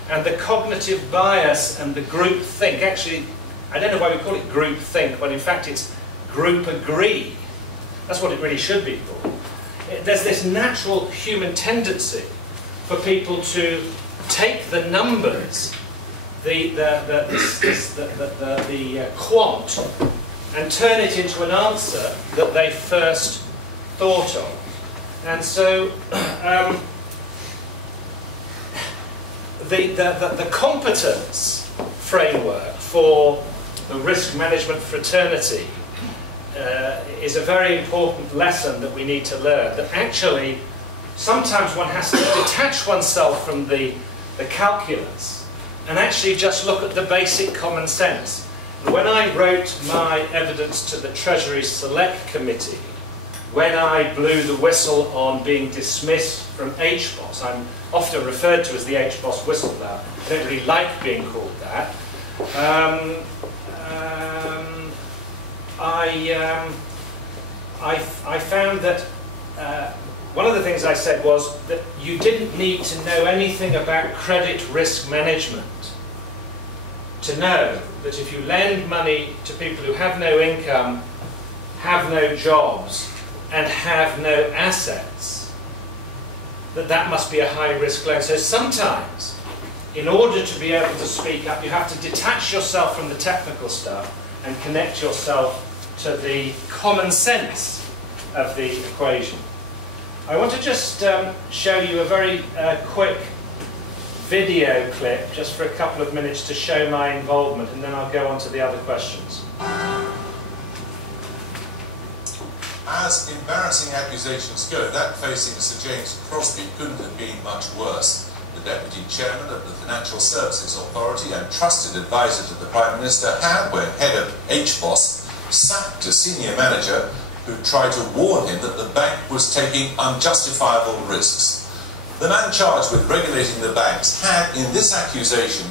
And the cognitive bias and the group think, actually, I don't know why we call it group think, when in fact it's group agree. That's what it really should be called. There's this natural human tendency for people to take the numbers, the quant, and turn it into an answer that they first thought of. And so the competence framework for the risk management fraternity is a very important lesson that we need to learn. That actually, sometimes one has to detach oneself from the calculus and actually just look at the basic common sense. And when I wrote my evidence to the Treasury Select Committee, when I blew the whistle on being dismissed from HBOS, I'm often referred to as the HBOS whistleblower. I don't really like being called that. I found that one of the things I said was that you didn't need to know anything about credit risk management to know that if you lend money to people who have no income, have no jobs, and have no assets, that must be a high-risk loan. So sometimes, in order to be able to speak up, you have to detach yourself from the technical stuff and connect yourself to the common sense of the equation. I want to just show you a very quick video clip, just for a couple of minutes, to show my involvement, and then I'll go on to the other questions. As embarrassing accusations go, that facing Sir James Crosby couldn't have been much worse. The Deputy Chairman of the Financial Services Authority and trusted advisor to the Prime Minister had, when head of HBOS, sacked a senior manager who tried to warn him that the bank was taking unjustifiable risks. The man charged with regulating the banks had, in this accusation,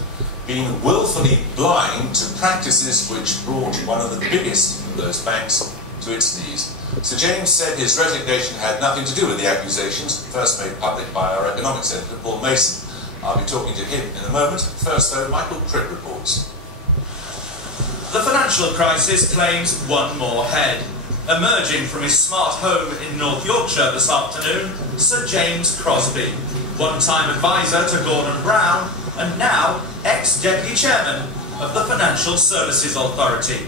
been willfully blind to practices which brought one of the biggest of those banks to its knees. Sir James said his resignation had nothing to do with the accusations, first made public by our economics editor, Paul Mason. I'll be talking to him in a moment. First, though, Michael Cribb reports. The financial crisis claims one more head. Emerging from his smart home in North Yorkshire this afternoon, Sir James Crosby, one-time advisor to Gordon Brown, and now ex-deputy chairman of the Financial Services Authority.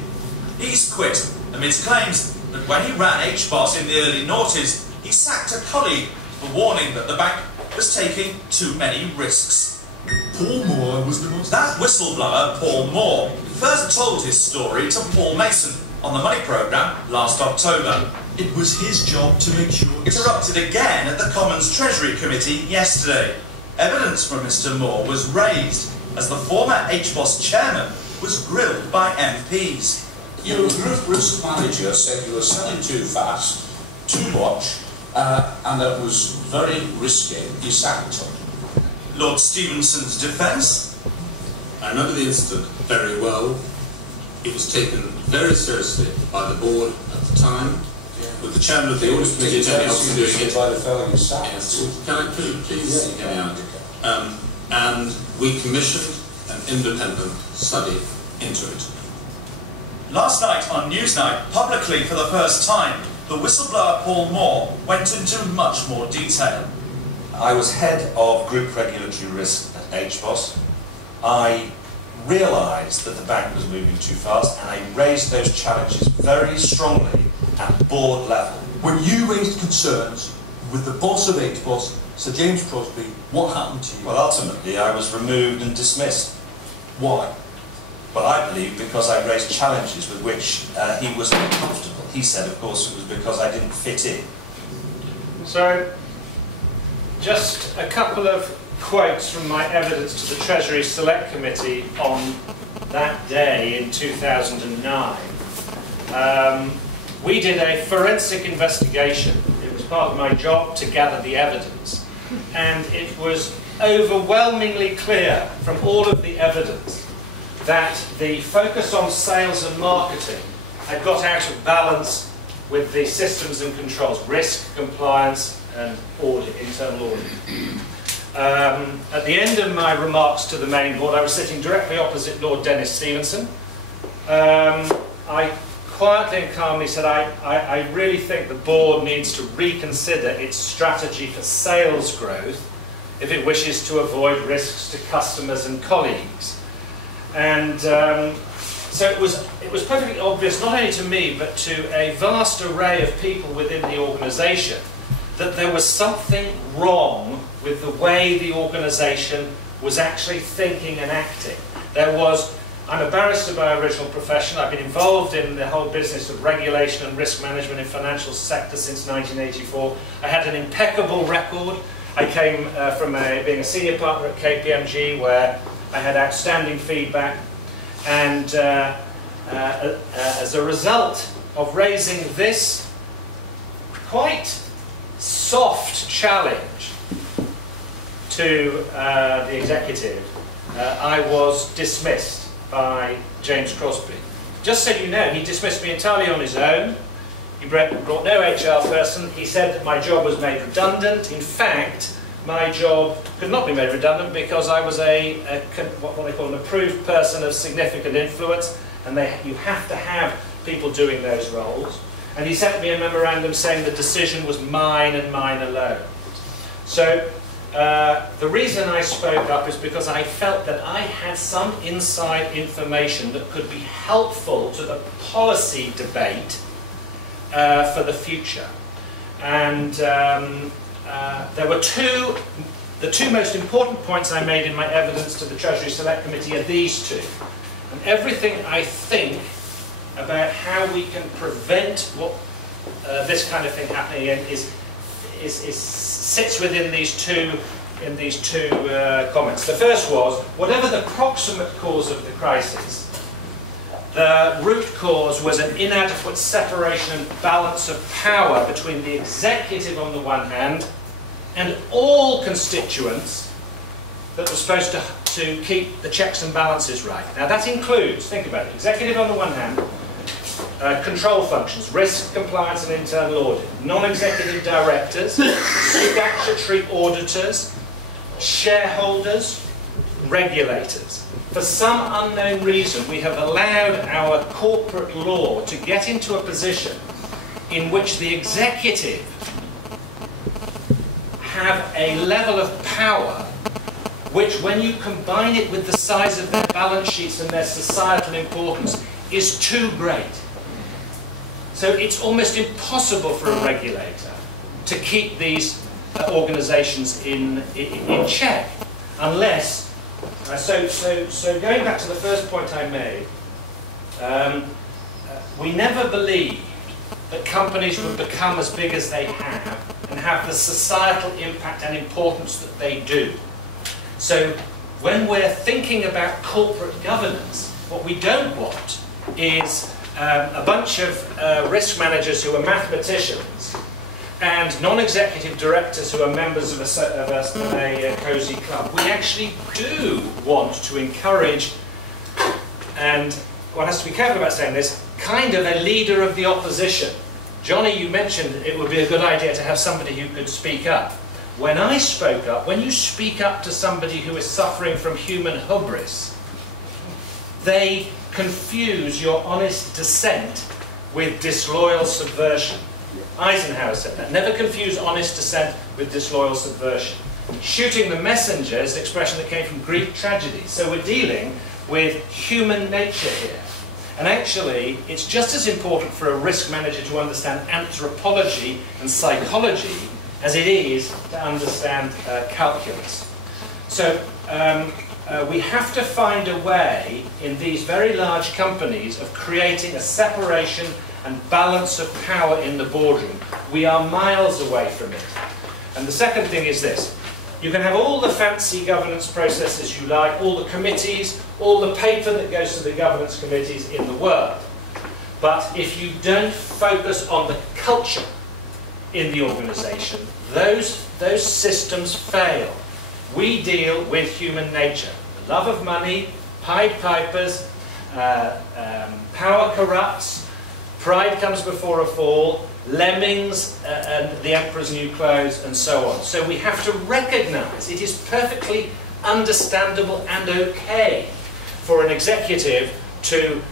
He's quit amidst claims that when he ran HBOS in the early noughties, he sacked a colleague for warning that the bank was taking too many risks. Paul Moore was the most... That whistleblower, Paul Moore, first told his story to Paul Mason on the Money programme last October. It was his job to make sure... It erupted again at the Commons Treasury Committee yesterday. Evidence from Mr Moore was raised as the former HBOS chairman was grilled by MPs. Your group risk manager said you were selling too fast, too much, and that was very risky. He sacked him. Lord Stevenson's defence? I remember the incident very well. It was taken very seriously by the board at the time, with the chairman of the audit committee and everyone else doing it. By the fellow you sacked. Yes. Can I please yeah, get me out? And we commissioned an independent study into it. Last night on Newsnight, publicly for the first time, the whistleblower Paul Moore went into much more detail. I was head of group regulatory risk at HBOS. I realised that the bank was moving too fast, and I raised those challenges very strongly at board level. When you raised concerns with the boss of HBOS, Sir James Crosbie, what happened to you? Well, ultimately, I was removed and dismissed. Why? Well, I believe because I raised challenges with which he was uncomfortable. He said, of course, it was because I didn't fit in. So, just a couple of quotes from my evidence to the Treasury Select Committee on that day in 2009. We did a forensic investigation. It was part of my job to gather the evidence. And it was overwhelmingly clear from all of the evidence that the focus on sales and marketing had got out of balance with the systems and controls, risk, compliance, and audit, internal audit. At the end of my remarks to the main board, I was sitting directly opposite Lord Dennis Stevenson. I quietly and calmly said, I really think the board needs to reconsider its strategy for sales growth if it wishes to avoid risks to customers and colleagues. And so it was perfectly obvious, not only to me, but to a vast array of people within the organisation, that there was something wrong with the way the organisation was actually thinking and acting. I'm a barrister by original profession. I've been involved in the whole business of regulation and risk management in financial sector since 1984. I had an impeccable record. I came from being a senior partner at KPMG, where I had outstanding feedback. And as a result of raising this quite soft challenge to the executive, I was dismissed by James Crosbie. Just so you know, he dismissed me entirely on his own. He brought no HR person. He said that my job was made redundant. In fact, my job could not be made redundant because I was what they call an approved person of significant influence, and you have to have people doing those roles. And he sent me a memorandum saying the decision was mine and mine alone. So the reason I spoke up is because I felt that I had some inside information that could be helpful to the policy debate for the future. And there were the two most important points I made in my evidence to the Treasury Select Committee are these two. And everything I think about how we can prevent this kind of thing happening again sits within these two comments. The first was, whatever the proximate cause of the crisis, the root cause was an inadequate separation and balance of power between the executive on the one hand and all constituents that were supposed to keep the checks and balances right. Now that includes, think about it, executive on the one hand, control functions, risk, compliance and internal audit, non-executive directors, statutory auditors, shareholders, regulators. For some unknown reason, we have allowed our corporate law to get into a position in which the executive have a level of power which, when you combine it with the size of their balance sheets and their societal importance, is too great. So it's almost impossible for a regulator to keep these organisations in check, unless. So going back to the first point I made, we never believed that companies would become as big as they have and have the societal impact and importance that they do. So when we're thinking about corporate governance, what we don't want is a bunch of risk managers who are mathematicians and non-executive directors who are members of a cosy club. We actually do want to encourage, and one has to be careful about saying this, kind of a leader of the opposition. Johnny, you mentioned it would be a good idea to have somebody who could speak up. When I spoke up, when you speak up to somebody who is suffering from human hubris, they confuse your honest dissent with disloyal subversion. Eisenhower said that. Never confuse honest dissent with disloyal subversion. Shooting the messenger is an expression that came from Greek tragedy. So we're dealing with human nature here. And actually, it's just as important for a risk manager to understand anthropology and psychology as it is to understand calculus. So we have to find a way in these very large companies of creating a separation and balance of power in the boardroom. We are miles away from it. And the second thing is this. You can have all the fancy governance processes you like, all the committees, all the paper that goes to the governance committees in the world. But if you don't focus on the culture in the organisation, those systems fail. We deal with human nature. The love of money, Pied Pipers, power corrupts, pride comes before a fall, lemmings and the emperor's new clothes, and so on. So we have to recognise it is perfectly understandable and okay for an executive to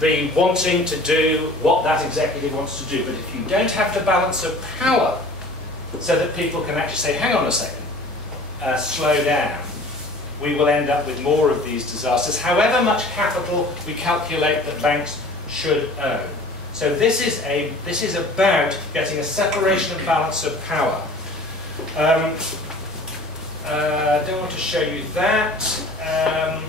be wanting to do what that executive wants to do. But if you don't have the balance of power so that people can actually say, hang on a second, slow down, we will end up with more of these disasters, however much capital we calculate that banks should own. So this is about getting a separation and balance of power. I don't want to show you that. I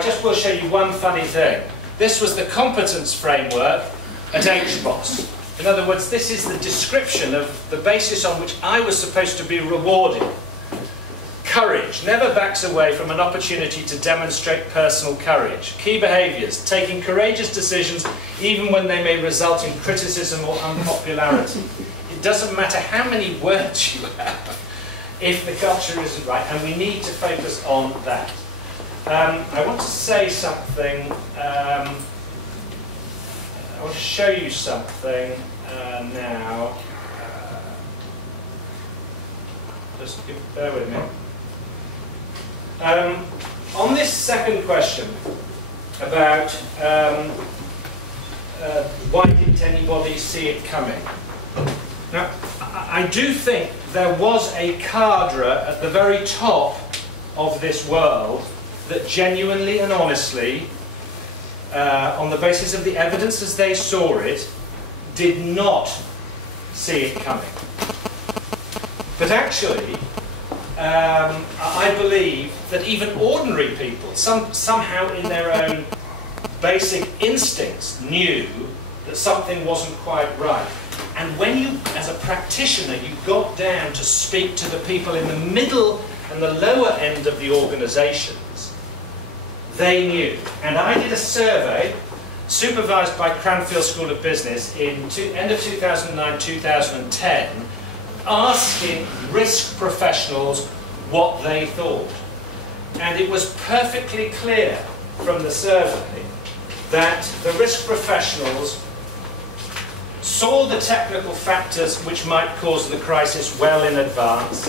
just will show you one funny thing. This was the competence framework at HBOS. In other words, this is the description of the basis on which I was supposed to be rewarded. Courage never backs away from an opportunity to demonstrate personal courage. Key behaviours, taking courageous decisions even when they may result in criticism or unpopularity. It doesn't matter how many words you have if the culture isn't right, and we need to focus on that. I want to say something, I want to show you something now. Just bear with me. On this second question about why didn't anybody see it coming? Now, I do think there was a cadre at the very top of this world that genuinely and honestly, on the basis of the evidence as they saw it, did not see it coming. But actually, I believe that even ordinary people, somehow in their own basic instincts, knew that something wasn't quite right. And when you, as a practitioner, you got down to speak to the people in the middle and the lower end of the organisations, they knew. And I did a survey, supervised by Cranfield School of Business, in end of 2009, 2010, asking risk professionals what they thought. And it was perfectly clear from the survey that the risk professionals saw the technical factors which might cause the crisis well in advance.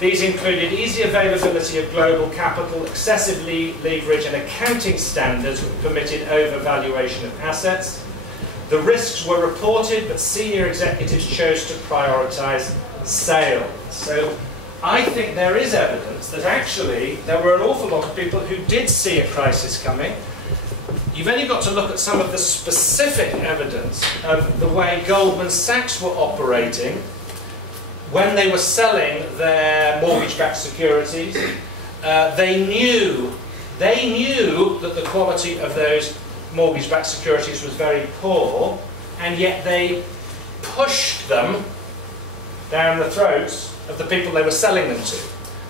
These included easy availability of global capital, excessive leverage, and accounting standards which permitted overvaluation of assets. The risks were reported, but senior executives chose to prioritise sales. So I think there is evidence that actually there were an awful lot of people who did see a crisis coming. You've only got to look at some of the specific evidence of the way Goldman Sachs were operating when they were selling their mortgage-backed securities. They knew that the quality of those mortgage-backed securities was very poor, and yet they pushed them down the throats of the people they were selling them to.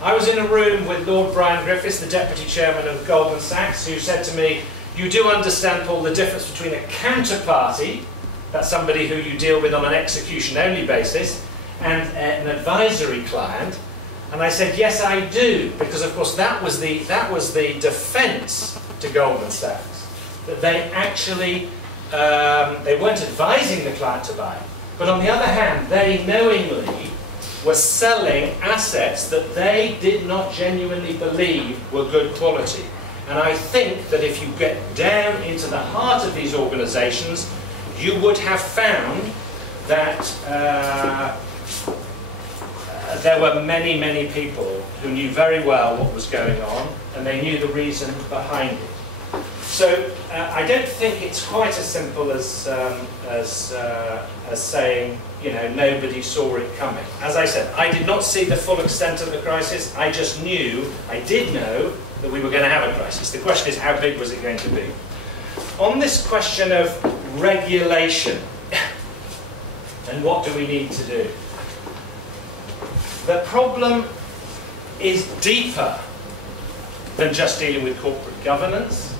I was in a room with Lord Brian Griffiths, the Deputy Chairman of Goldman Sachs, who said to me, "You do understand, Paul, the difference between a counterparty, that's somebody who you deal with on an execution-only basis, and an advisory client?" And I said, "Yes, I do," because of course that was the defence to Goldman Sachs, that they actually they weren't advising the client to buy, but on the other hand, they knowingly were selling assets that they did not genuinely believe were good quality. And I think that if you get down into the heart of these organisations, you would have found that there were many, many people who knew very well what was going on, and they knew the reason behind it. So I don't think it's quite as simple as saying, you know, nobody saw it coming. As I said, I did not see the full extent of the crisis. I just knew, I did know that we were going to have a crisis. The question is, how big was it going to be? On this question of regulation, and what do we need to do? The problem is deeper than just dealing with corporate governance.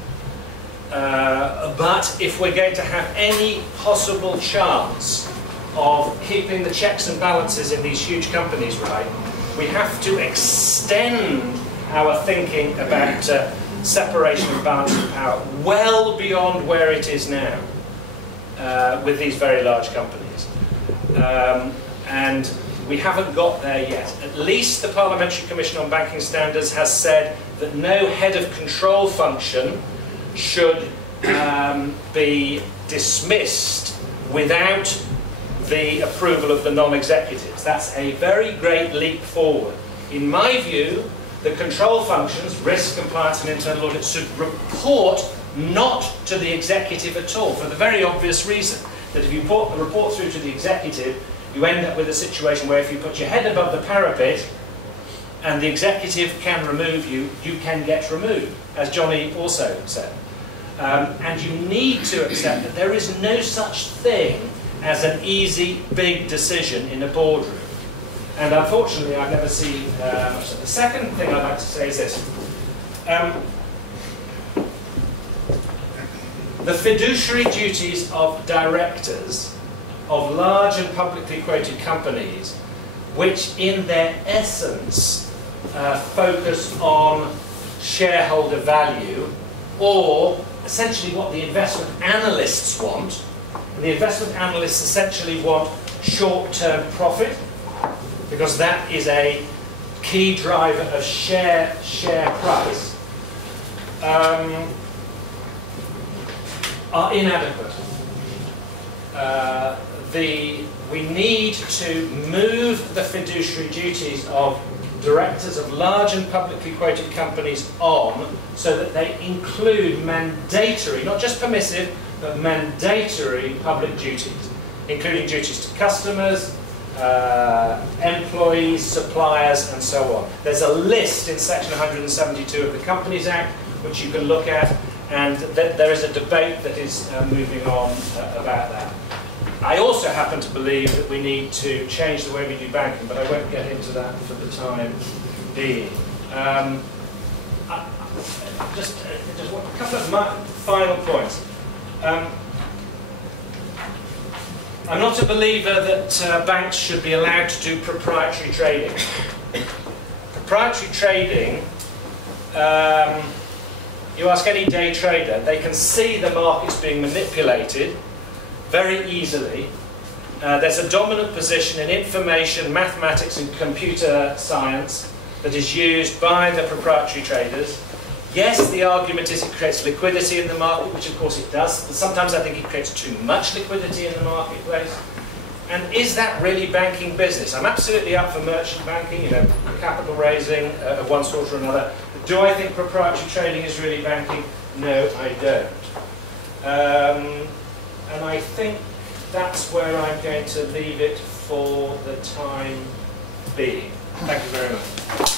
But if we're going to have any possible chance of keeping the checks and balances in these huge companies right, we have to extend our thinking about separation and balance of power well beyond where it is now with these very large companies. And we haven't got there yet. At least the Parliamentary Commission on Banking Standards has said that no head of control function should be dismissed without the approval of the non-executives. That's a very great leap forward. In my view, the control functions, risk, compliance and internal audit, should report not to the executive at all, for the very obvious reason that if you put the report through to the executive, you end up with a situation where if you put your head above the parapet and the executive can remove you, you can get removed, as Johnny also said. And you need to accept that there is no such thing as an easy, big decision in a boardroom. And unfortunately, I've never seen much of it. The second thing I'd like to say is this. The fiduciary duties of directors of large and publicly quoted companies, which in their essence focus on shareholder value, or essentially what the investment analysts want. And the investment analysts essentially want short-term profit, because that is a key driver of share price, are inadequate. We need to move the fiduciary duties of directors of large and publicly quoted companies on so that they include mandatory, not just permissive, but mandatory public duties, including duties to customers, employees, suppliers, and so on. There's a list in section 172 of the Companies Act which you can look at, and there is a debate that is moving on about that. I also happen to believe that we need to change the way we do banking, but I won't get into that for the time being. Just a couple of final points. I'm not a believer that banks should be allowed to do proprietary trading. Proprietary trading, you ask any day trader, they can see the markets being manipulated very easily. There's a dominant position in information, mathematics and computer science that is used by the proprietary traders. Yes, the argument is it creates liquidity in the market, which of course it does, but sometimes I think it creates too much liquidity in the marketplace. And is that really banking business? I'm absolutely up for merchant banking, you know, capital raising of one sort or another. But do I think proprietary trading is really banking? No, I don't. And I think that's where I'm going to leave it for the time being. Thank you very much.